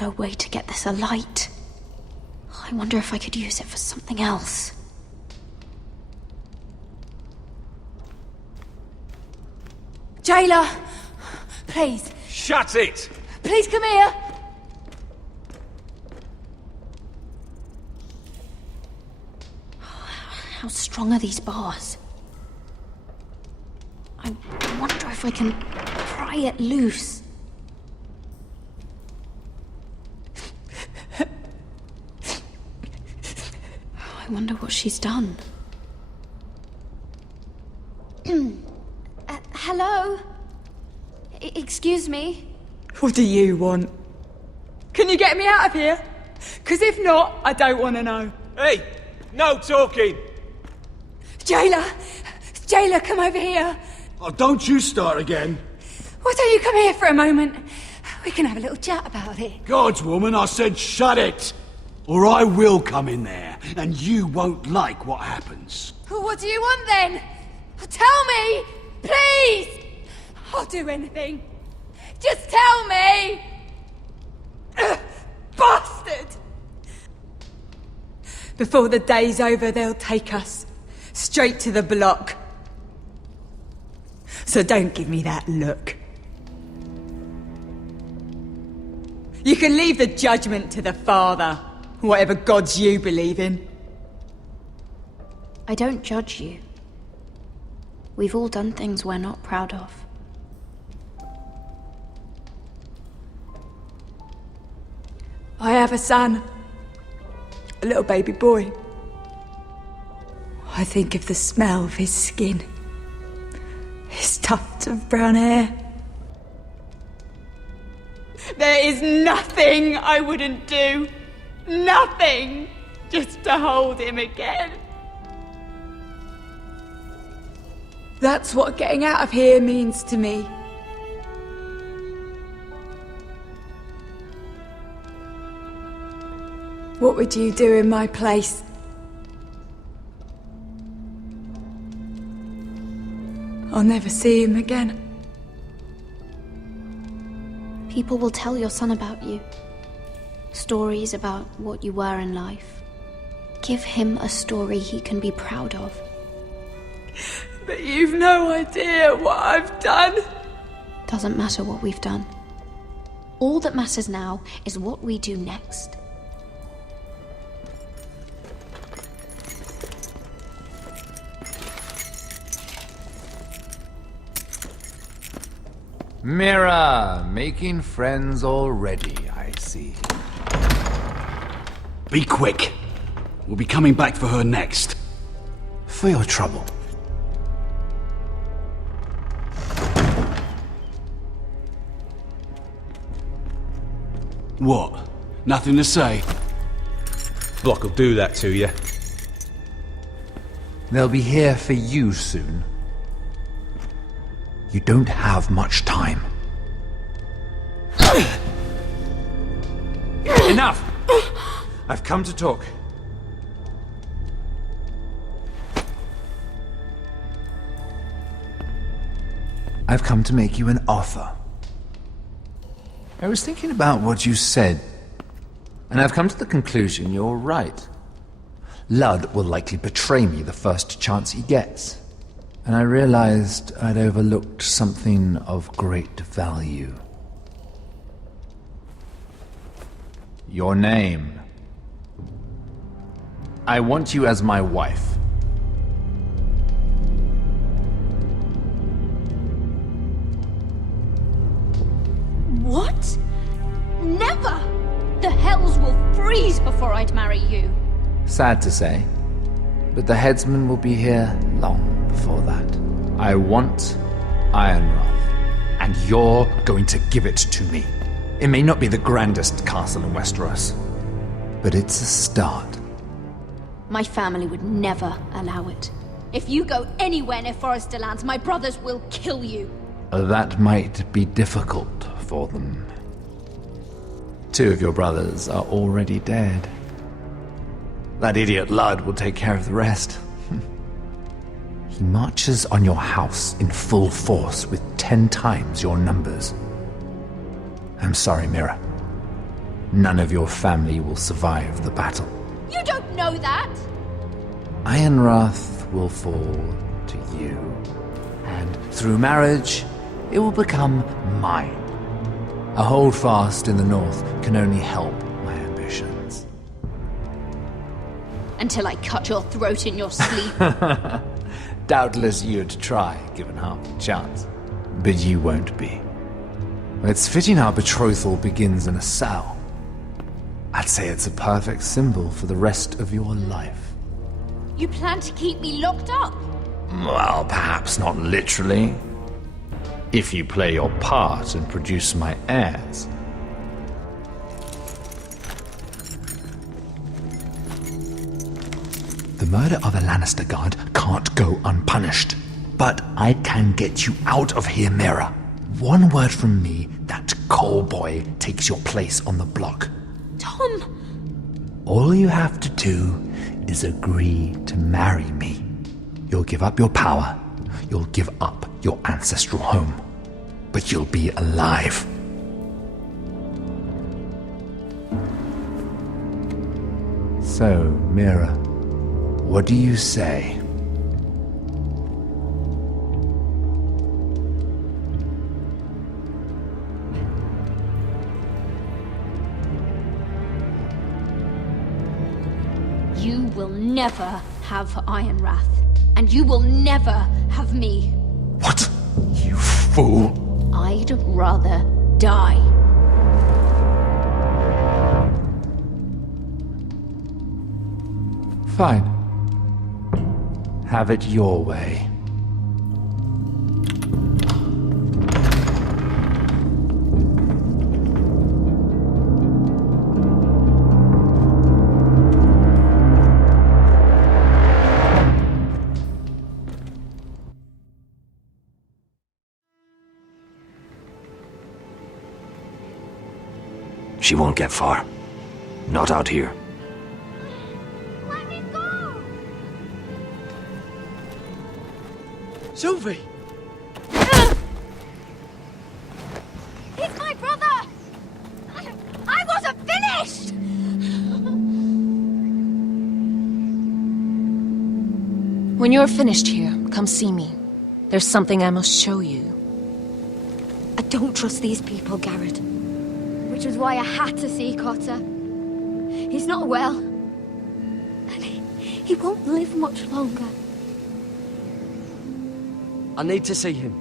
No way to get this alight. I wonder if I could use it for something else. Jailer! Please. Shut it! Please come here! How strong are these bars? I wonder if I can pry it loose. I wonder what she's done. Hello? Excuse me? What do you want? Can you get me out of here? Because if not, I don't want to know. Hey! No talking! Jailer! Jailer, come over here! Oh, don't you start again. Why don't you come here for a moment? We can have a little chat about it. Gods, woman, I said shut it! Or I will come in there, and you won't like what happens. What do you want then? Tell me! Please! I'll do anything. Just tell me! Bastard! Before the day's over, they'll take us. Straight to the block. So don't give me that look. You can leave the judgment to the Father, whatever gods you believe in. I don't judge you. We've all done things we're not proud of. I have a son. A little baby boy. I think of the smell of his skin. His tuft of brown hair. There is nothing I wouldn't do. Nothing! Just to hold him again. That's what getting out of here means to me. What would you do in my place? I'll never see him again. People will tell your son about you. Stories about what you were in life. Give him a story he can be proud of. But you've no idea what I've done. Doesn't matter what we've done. All that matters now is what we do next. Mira, making friends already, I see. Be quick. We'll be coming back for her next. For your trouble. What? Nothing to say? Block will do that to you. They'll be here for you soon. You don't have much time. Enough! I've come to talk. I've come to make you an offer. I was thinking about what you said, and I've come to the conclusion you're right. Ludd will likely betray me the first chance he gets. And I realized I'd overlooked something of great value. Your name. I want you as my wife. What? Never! The hells will freeze before I'd marry you. Sad to say, but the headsman will be here long before that. I want Ironrath, and you're going to give it to me. It may not be the grandest castle in Westeros, but it's a start. My family would never allow it. If you go anywhere near Forester lands, my brothers will kill you. That might be difficult for them. 2 of your brothers are already dead. That idiot Ludd will take care of the rest. He marches on your house in full force with 10 times your numbers. I'm sorry, Mira. None of your family will survive the battle. You don't know that! Ironrath will fall to you, and through marriage, it will become mine. A holdfast in the north can only help my ambitions. Until I cut your throat in your sleep. Doubtless you'd try, given half the chance. But you won't be. It's fitting our betrothal begins in a cell. I'd say it's a perfect symbol for the rest of your life. You plan to keep me locked up? Well, perhaps not literally. If you play your part and produce my heirs. The murder of a Lannister guard can't go unpunished. But I can get you out of here, Mira. One word from me, that coal boy takes your place on the block. Tom! All you have to do is agree to marry me. You'll give up your power. You'll give up your ancestral home. But you'll be alive. So, Mira, what do you say? You will never have Ironrath. And you will never have me. What? You fool! I'd rather die. Fine. Have it your way. She won't get far. Not out here. Let me go! Sylvie! He's my brother! I wasn't finished! When you're finished here, come see me. There's something I must show you. I don't trust these people, Garrett. Which was why I had to see Cotter. He's not well. And he won't live much longer. I need to see him.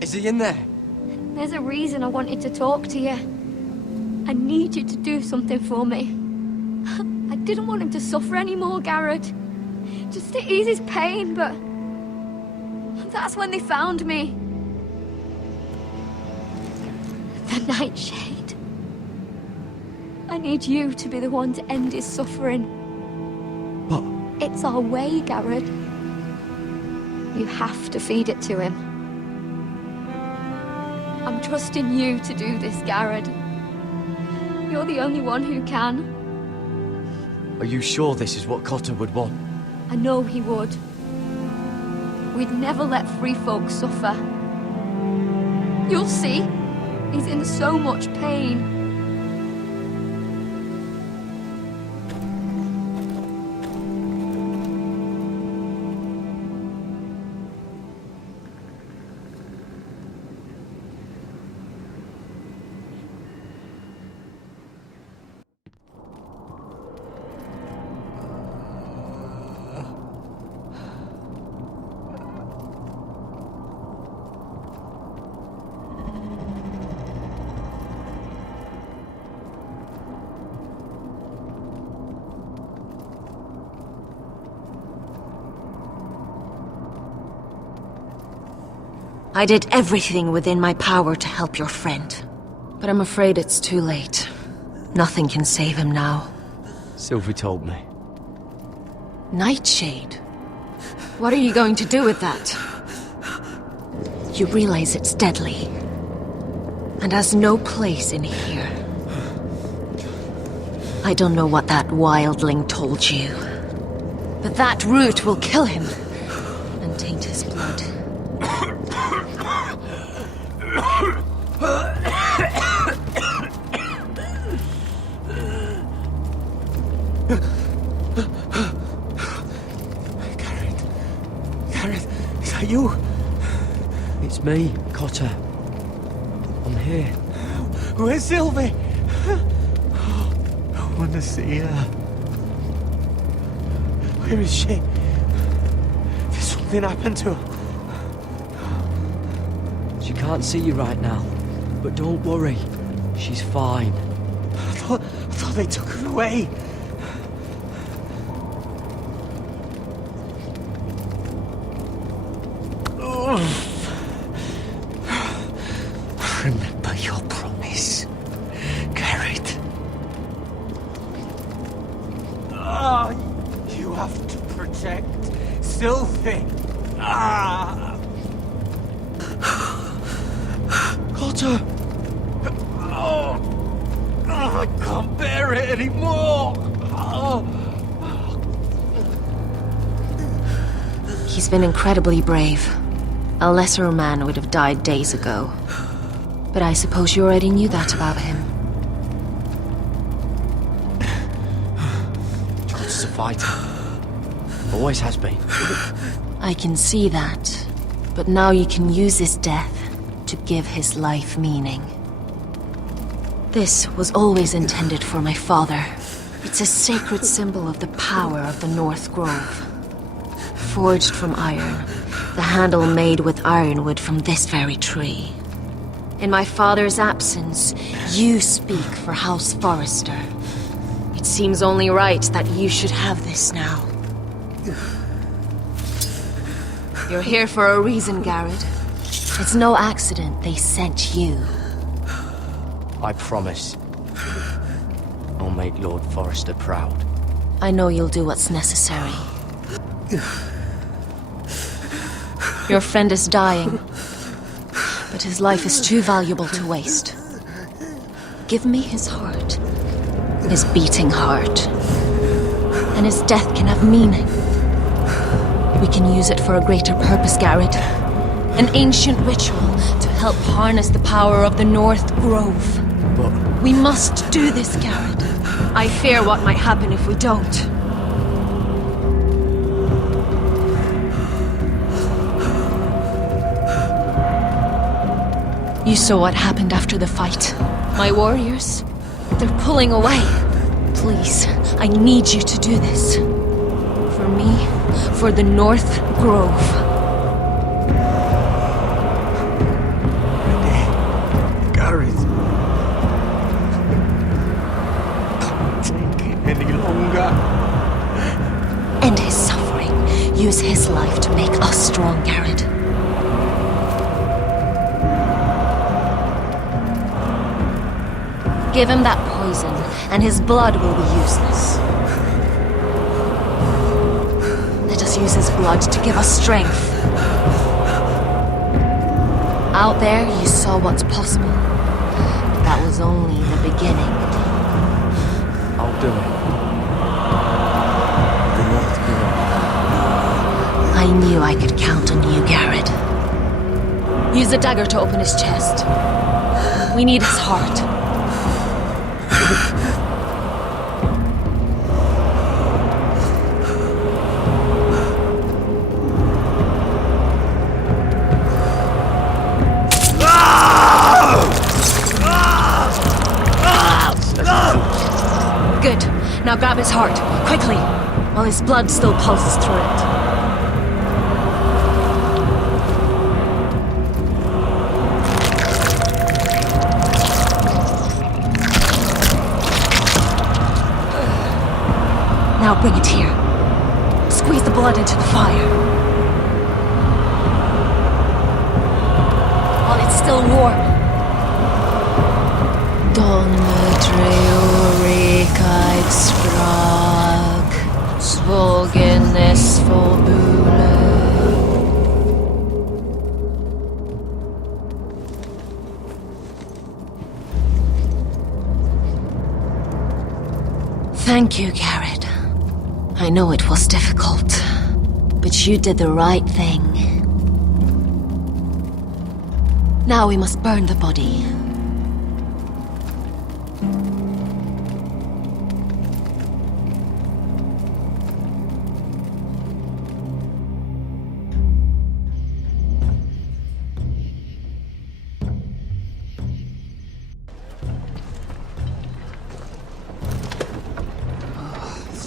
Is he in there? There's a reason I wanted to talk to you. I need you to do something for me. I didn't want him to suffer anymore, Garrett. Just to ease his pain, but... that's when they found me. The Nightshade. I need you to be the one to end his suffering. What? It's our way, Garrett. You have to feed it to him. I'm trusting you to do this, Garrett. You're the only one who can. Are you sure this is what Cotter would want? I know he would. We'd never let free folk suffer. You'll see. He's in so much pain. I did everything within my power to help your friend. But I'm afraid it's too late. Nothing can save him now. Sylvie told me. Nightshade? What are you going to do with that? You realize it's deadly. And has no place in here. I don't know what that wildling told you, but that root will kill him and taint his blood. Gareth, is that you? It's me, Cotter. I'm here. Where's Sylvie? I want to see her. Where is she? Did something happen to her? She can't see you right now, but don't worry. She's fine. I thought they took her away. Remember your promise, Gareth. You have to protect Sylvie. Cotter! I can't bear it anymore. He's been incredibly brave. A lesser man would have died days ago. But I suppose you already knew that about him. George is a fighter. Always has been. I can see that. But now you can use his death to give his life meaning. This was always intended for my father. It's a sacred symbol of the power of the North Grove. Forged from iron, the handle made with ironwood from this very tree. In my father's absence, you speak for House Forrester. It seems only right that you should have this now. You're here for a reason, Garrett. It's no accident they sent you. I promise. I'll make Lord Forrester proud. I know you'll do what's necessary. Your friend is dying, but his life is too valuable to waste. Give me his heart, his beating heart, and his death can have meaning. We can use it for a greater purpose, Garrett. An ancient ritual to help harness the power of the North Grove. But we must do this, Garrett. I fear what might happen if we don't. You saw what happened after the fight. My warriors, they're pulling away. Please, I need you to do this. For me, for the North Grove. Gareth. Can't take it any longer. End his suffering. Use his life to make us strong, Garrett. Give him that poison, and his blood will be useless. Let us use his blood to give us strength. Out there, you saw what's possible. That was only the beginning. I'll do it. The North Grove. I knew I could count on you, Garrett. Use a dagger to open his chest. We need his heart. Good. Now grab his heart, quickly, while his blood still pulses through it. Now bring it here. Squeeze the blood into the fire. While it's still warm. Donne treorikheid sprag, svogenes forbule. Thank you, Garrett. I know it was difficult, but you did the right thing. Now we must burn the body.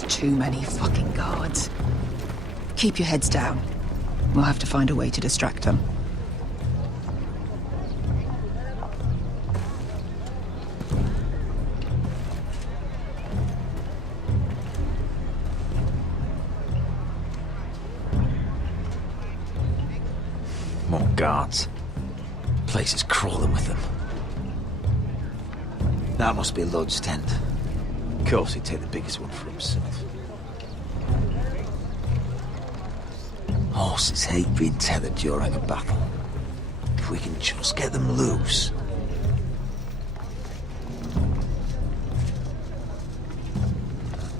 Too many fucking guards. Keep your heads down. We'll have to find a way to distract them. More guards. Place is crawling with them. That must be Lud's tent. Of course, he'd take the biggest one for himself. Horses hate being tethered during a battle. If we can just get them loose.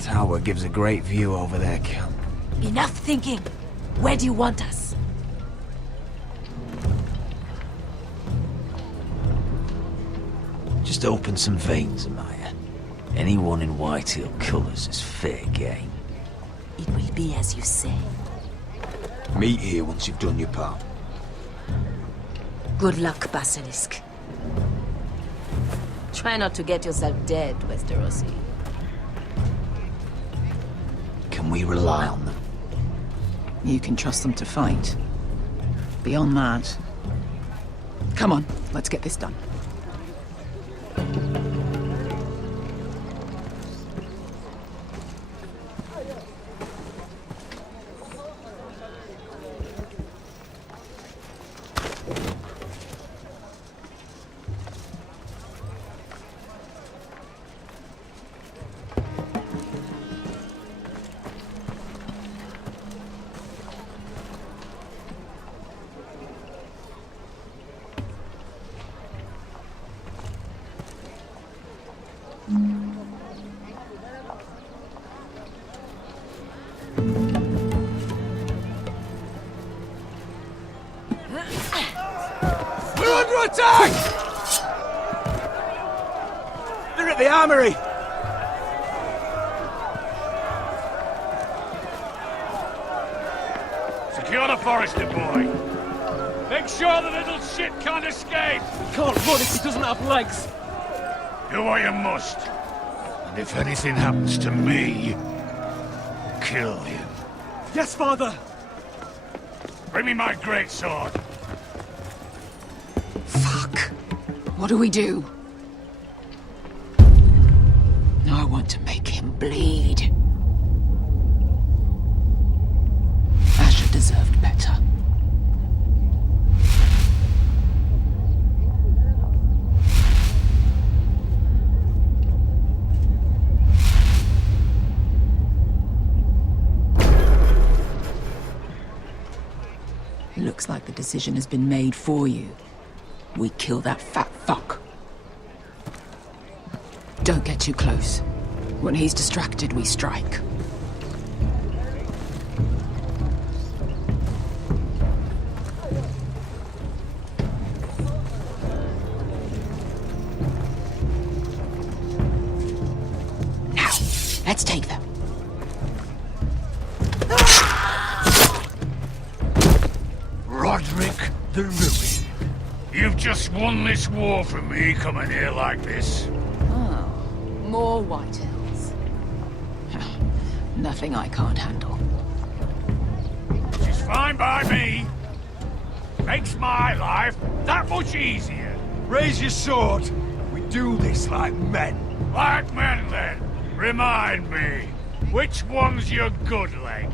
Tower gives a great view over their camp. Enough thinking. Where do you want us? Just open some veins, Amaya. Anyone in Whitehill colours is fair game. It will be as you say. Meet here once you've done your part. Good luck, Basilisk. Try not to get yourself dead, Westerosi. Can we rely on them? You can trust them to fight. Beyond that... Come on, let's get this done. We're under attack! They're at the armory! Secure the Forester boy. Make sure the little shit can't escape. He can't run if he doesn't have legs. Do what you must. And if anything happens to me, kill him. Yes, father! Bring me my greatsword. Fuck. What do we do? I want to make him bleed. Asher deserved better. Looks like the decision has been made for you. We kill that fat fuck. Don't get too close. When he's distracted, we strike. Now, let's take them. Roderick the Ruined. You've just won this war for me coming here like this. Oh, more Whitehills. Nothing I can't handle. She's fine by me. Makes my life that much easier. Raise your sword. We do this like men. Like men, then. Remind me, which one's your good leg?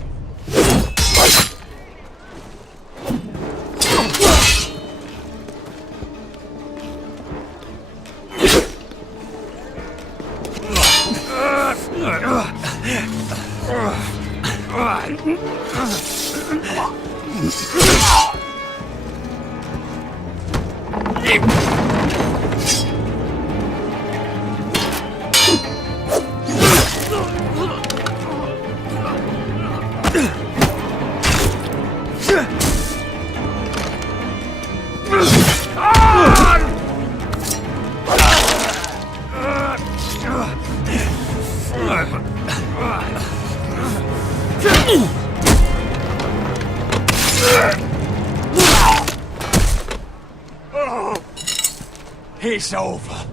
It's over,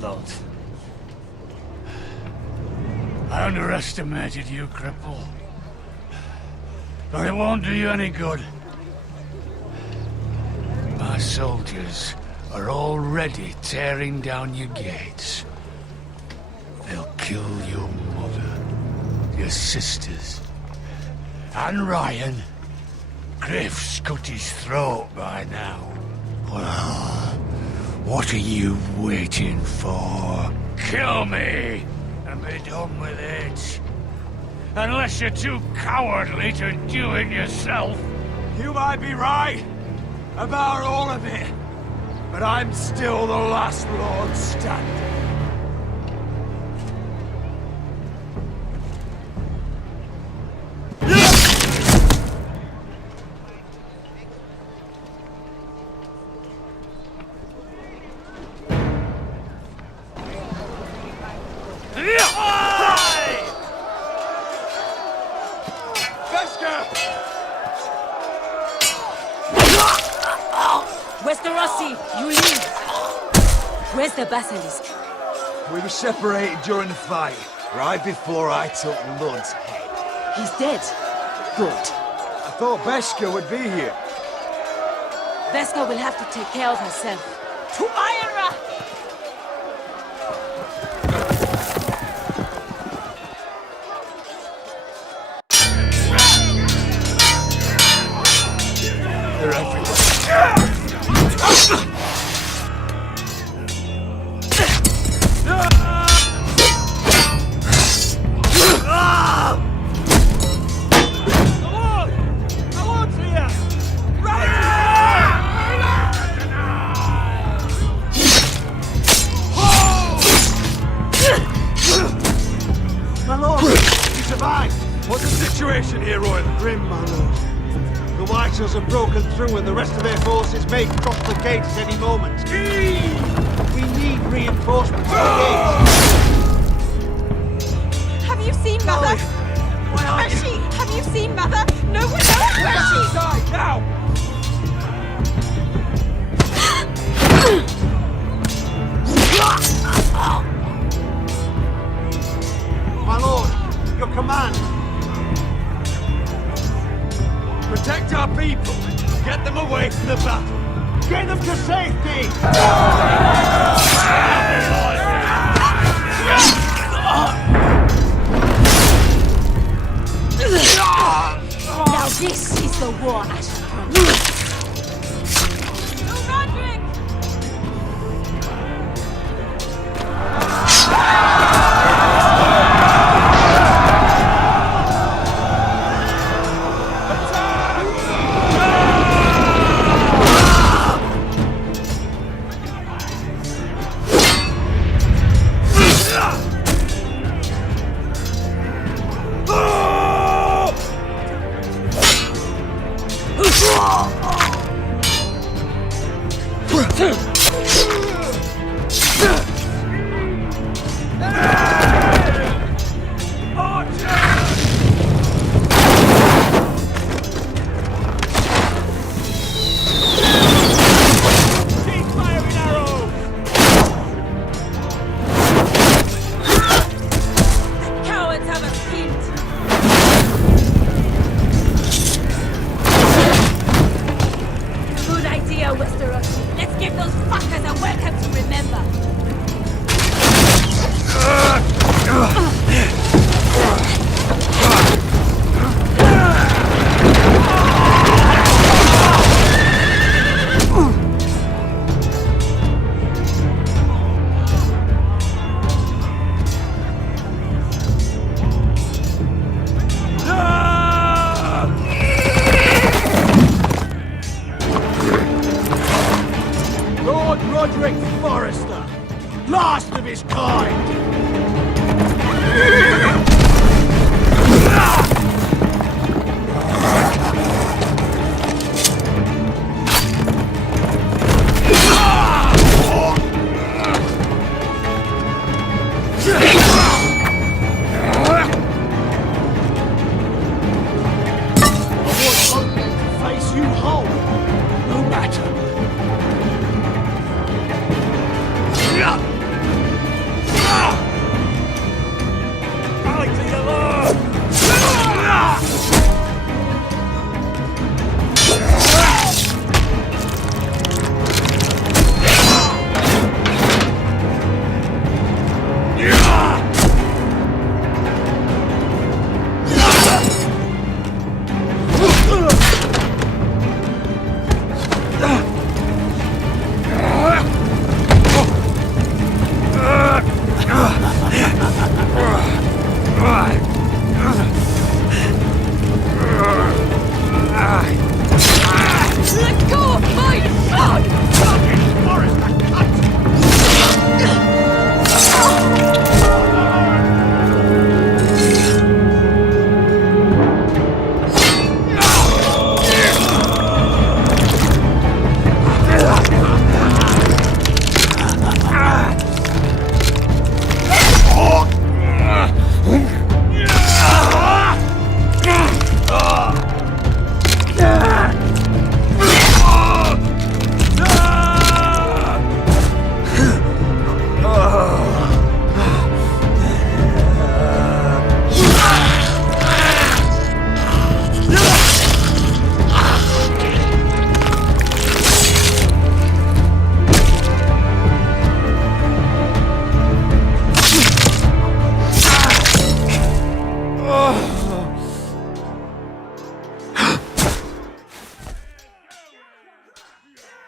Lord. I underestimated you, cripple. But it won't do you any good. My soldiers are already tearing down your gates. They'll kill your mother, your sisters, and Ryan. Griff's cut his throat by now. Well, what are you waiting for? Kill me, and be done with it. Unless you're too cowardly to do it yourself. You might be right about all of it, but I'm still the last Lord standing. Where's the basilisk? We were separated during the fight, right before I took Lud's head. He's dead. Good. I thought Beskha would be here. Beskha will have to take care of herself. To Ironrath! They're everywhere. What's the situation here, Royal? Grim, my lord. The Whitehills have broken through and the rest of their forces may cross the gates at any moment. We need reinforcements for the gates. Have you seen Mother? Where is she? Have you seen Mother? No one knows where she is! Now! My lord, your command. Protect our people. Get them away from the battle. Get them to safety! Now this is the war I shall promise.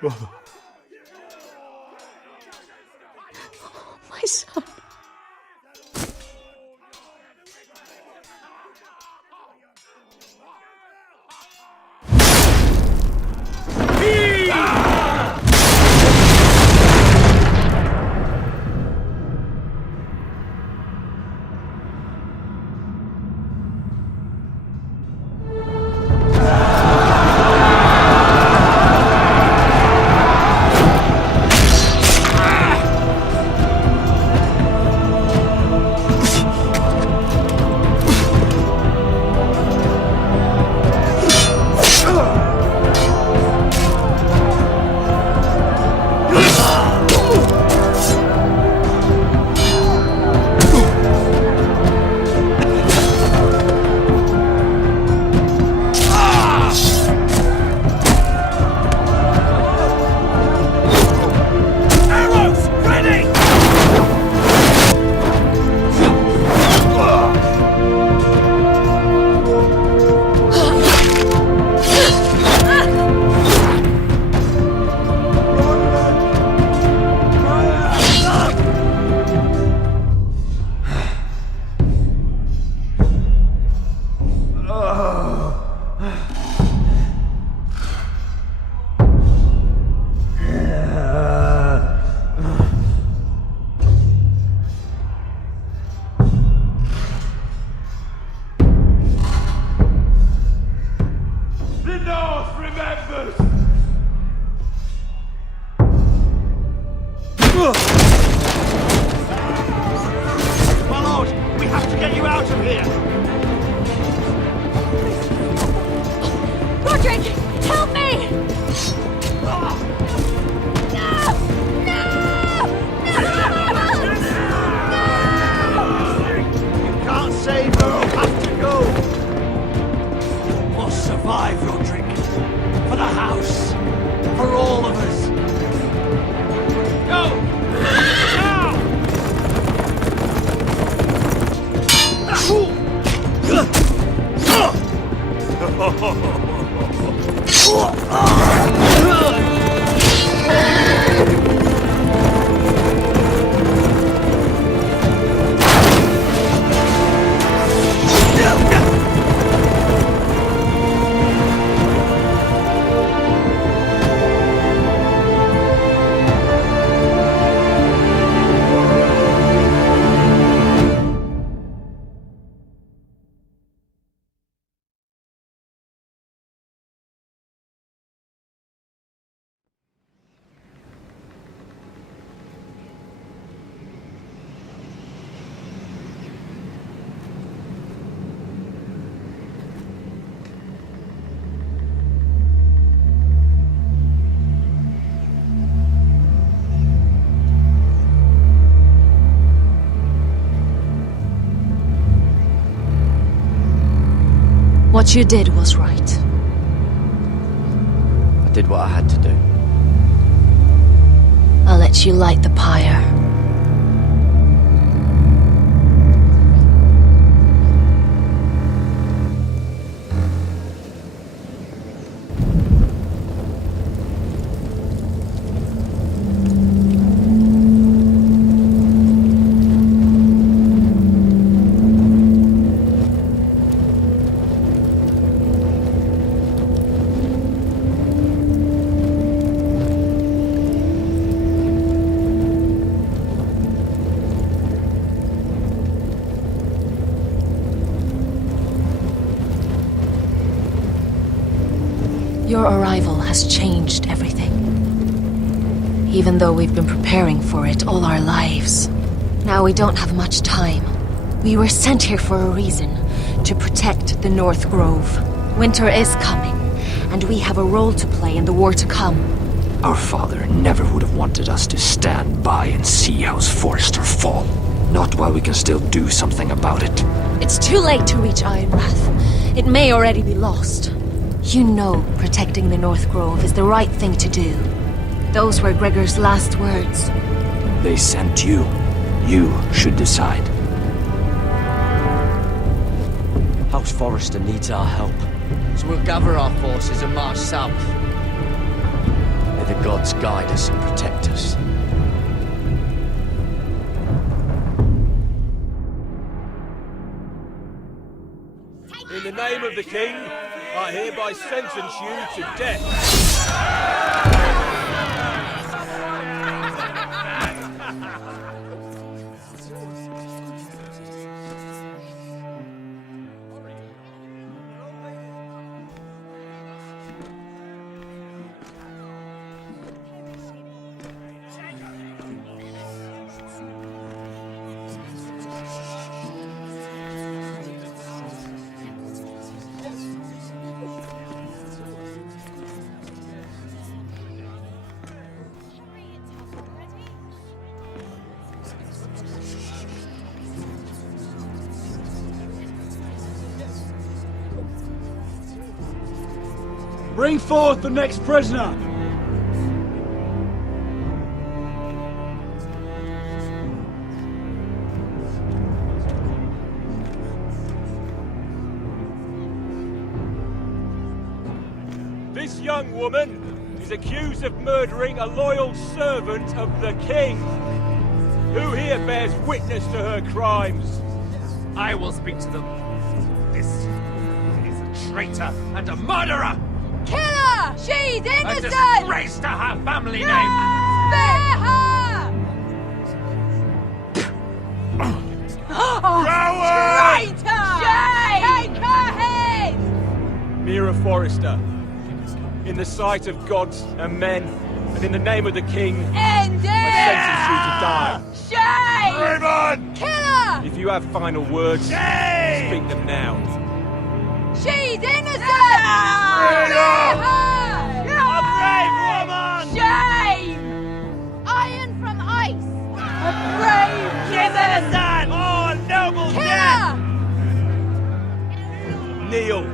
My son. What you did was right. I did what I had to do. I'll let you light the pyre. Your arrival has changed everything. Even though we've been preparing for it all our lives. Now we don't have much time. We were sent here for a reason. To protect the North Grove. Winter is coming, and we have a role to play in the war to come. Our father never would have wanted us to stand by and see House Forrester fall. Not while we can still do something about it. It's too late to reach Ironrath. It may already be lost. You know protecting the North Grove is the right thing to do. Those were Gregor's last words. They sent you. You should decide. House Forrester needs our help, so we'll gather our forces and march south. May the gods guide us and protect us. In the name of the king, I hereby sentence you to death. Bring forth the next prisoner! This young woman is accused of murdering a loyal servant of the king. Who here bears witness to her crimes? I will speak to them. This is a traitor and a murderer! Kill her! She's innocent! A disgrace to her family name! Spare her! Traitor! Shame! Take her head! Mira Forrester, in the sight of gods and men, and in the name of the king, End it! I sentence you to die. Shame! Raymond! Kill her! If you have final words, speak them now. She's innocent! Spare her! A brave woman! Shame! Iron from ice! A brave She's innocent! Oh, noble Kill death! her! Kneel.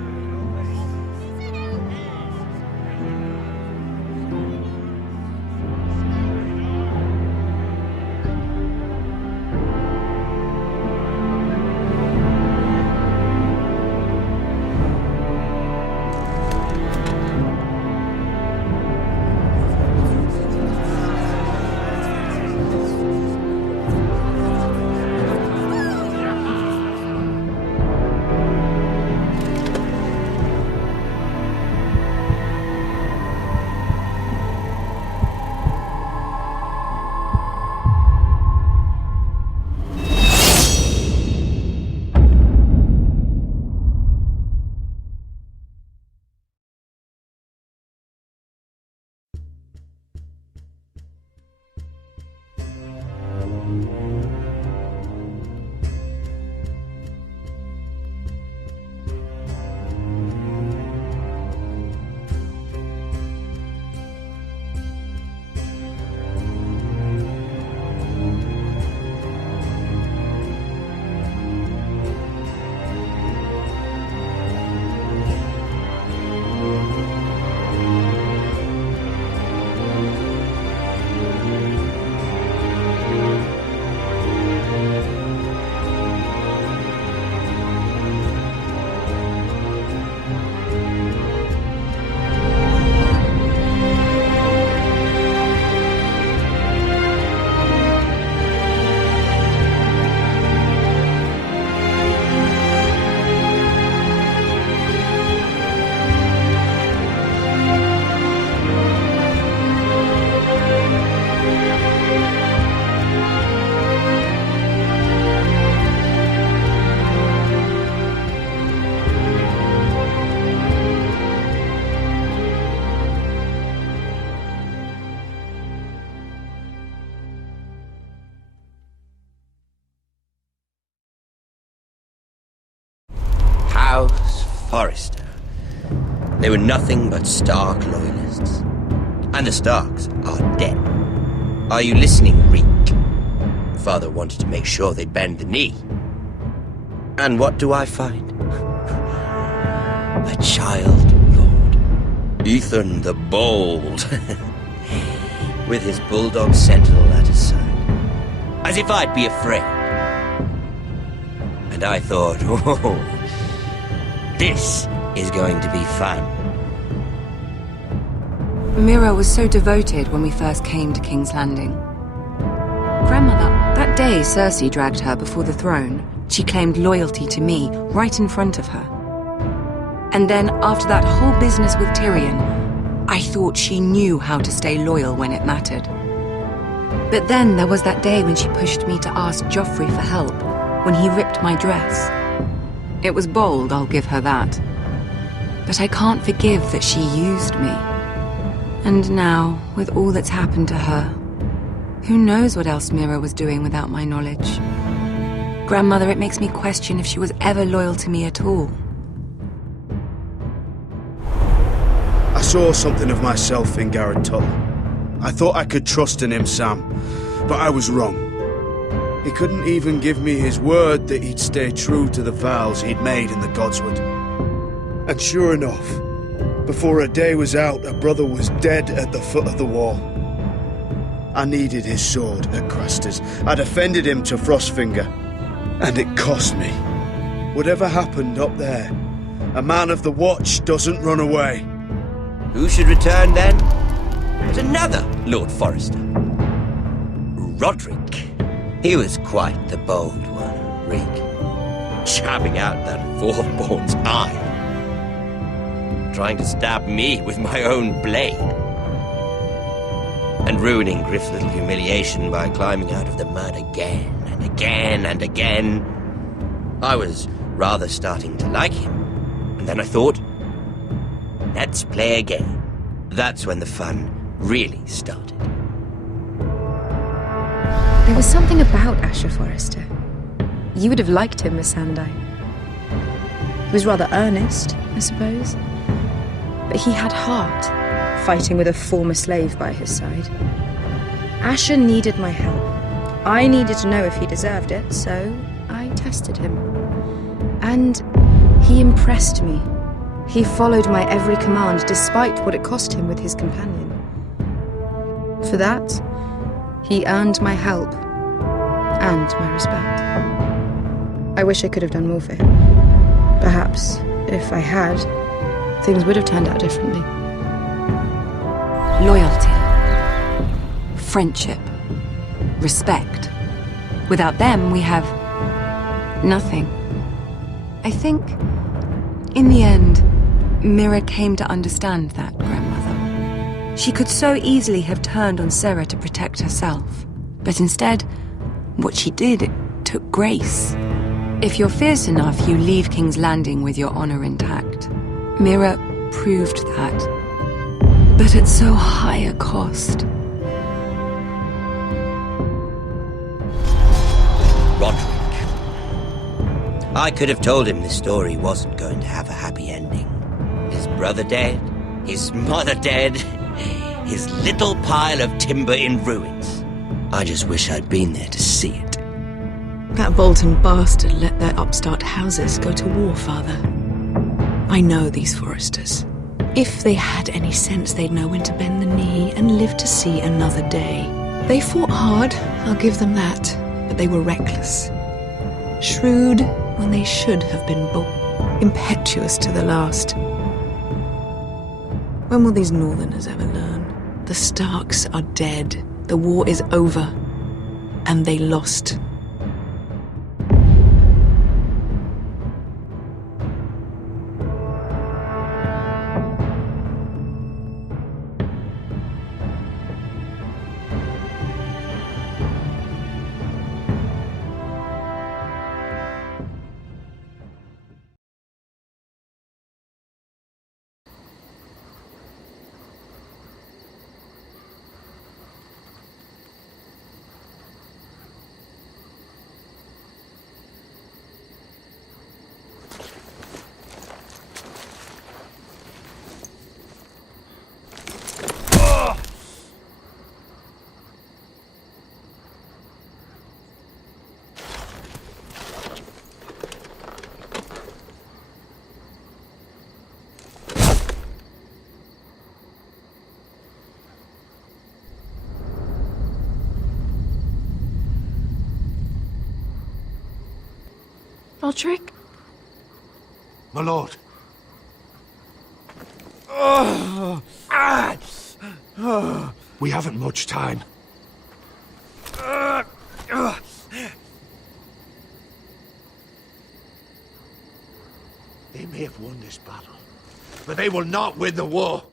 Forrester. They were nothing but Stark loyalists. And the Starks are dead. Are you listening, Reek? Father wanted to make sure they'd bend the knee. And what do I find? A child lord. Ethan the Bold. With his bulldog sentinel at his side. As if I'd be afraid. And I thought, oh, this is going to be fun. Mira was so devoted when we first came to King's Landing. Grandmother, that day Cersei dragged her before the throne, she claimed loyalty to me right in front of her. And then, after that whole business with Tyrion, I thought she knew how to stay loyal when it mattered. But then there was that day when she pushed me to ask Joffrey for help, when he ripped my dress. It was bold, I'll give her that. But I can't forgive that she used me. And now, with all that's happened to her, who knows what else Mira was doing without my knowledge? Grandmother, it makes me question if she was ever loyal to me at all. I saw something of myself in Garrett Tuttle. I thought I could trust in him, Sam, but I was wrong. He couldn't even give me his word that he'd stay true to the vows he'd made in the Godswood. And sure enough, before a day was out, a brother was dead at the foot of the wall. I needed his sword at Craster's. I defended him to Frostfinger, and it cost me. Whatever happened up there, a man of the Watch doesn't run away. Who should return then? But another Lord Forrester. Roderick. He was quite the bold one, Reek. Jabbing out that fourborn's eye. Trying to stab me with my own blade. And ruining Griff's little humiliation by climbing out of the mud again and again and again. I was rather starting to like him. And then I thought, let's play a game. That's when the fun really started. There was something about Asher Forrester. You would have liked him, Miss Sandai. He was rather earnest, I suppose. But he had heart, fighting with a former slave by his side. Asher needed my help. I needed to know if he deserved it, so I tested him. And he impressed me. He followed my every command, despite what it cost him with his companion. For that, he earned my help and my respect. I wish I could have done more for him. Perhaps, if I had, things would have turned out differently. Loyalty. Friendship. Respect. Without them, we have nothing. I think, in the end, Mira came to understand that, Grandmother. She could so easily have turned on Sarah to protect herself. But instead, what she did, it took grace. If you're fierce enough, you leave King's Landing with your honor intact. Mira proved that. But at so high a cost. Roderick. I could have told him this story wasn't going to have a happy ending. His brother dead, his mother dead, his little pile of timber in ruins. I just wish I'd been there to see it. That Bolton bastard let their upstart houses go to war, Father. I know these Forresters. If they had any sense, they'd know when to bend the knee and live to see another day. They fought hard, I'll give them that, but they were reckless. Shrewd when they should have been bold. Impetuous to the last. When will these Northerners ever learn? The Starks are dead. The war is over. And they lost. Roderick? My lord. We haven't much time. They may have won this battle, but they will not win the war.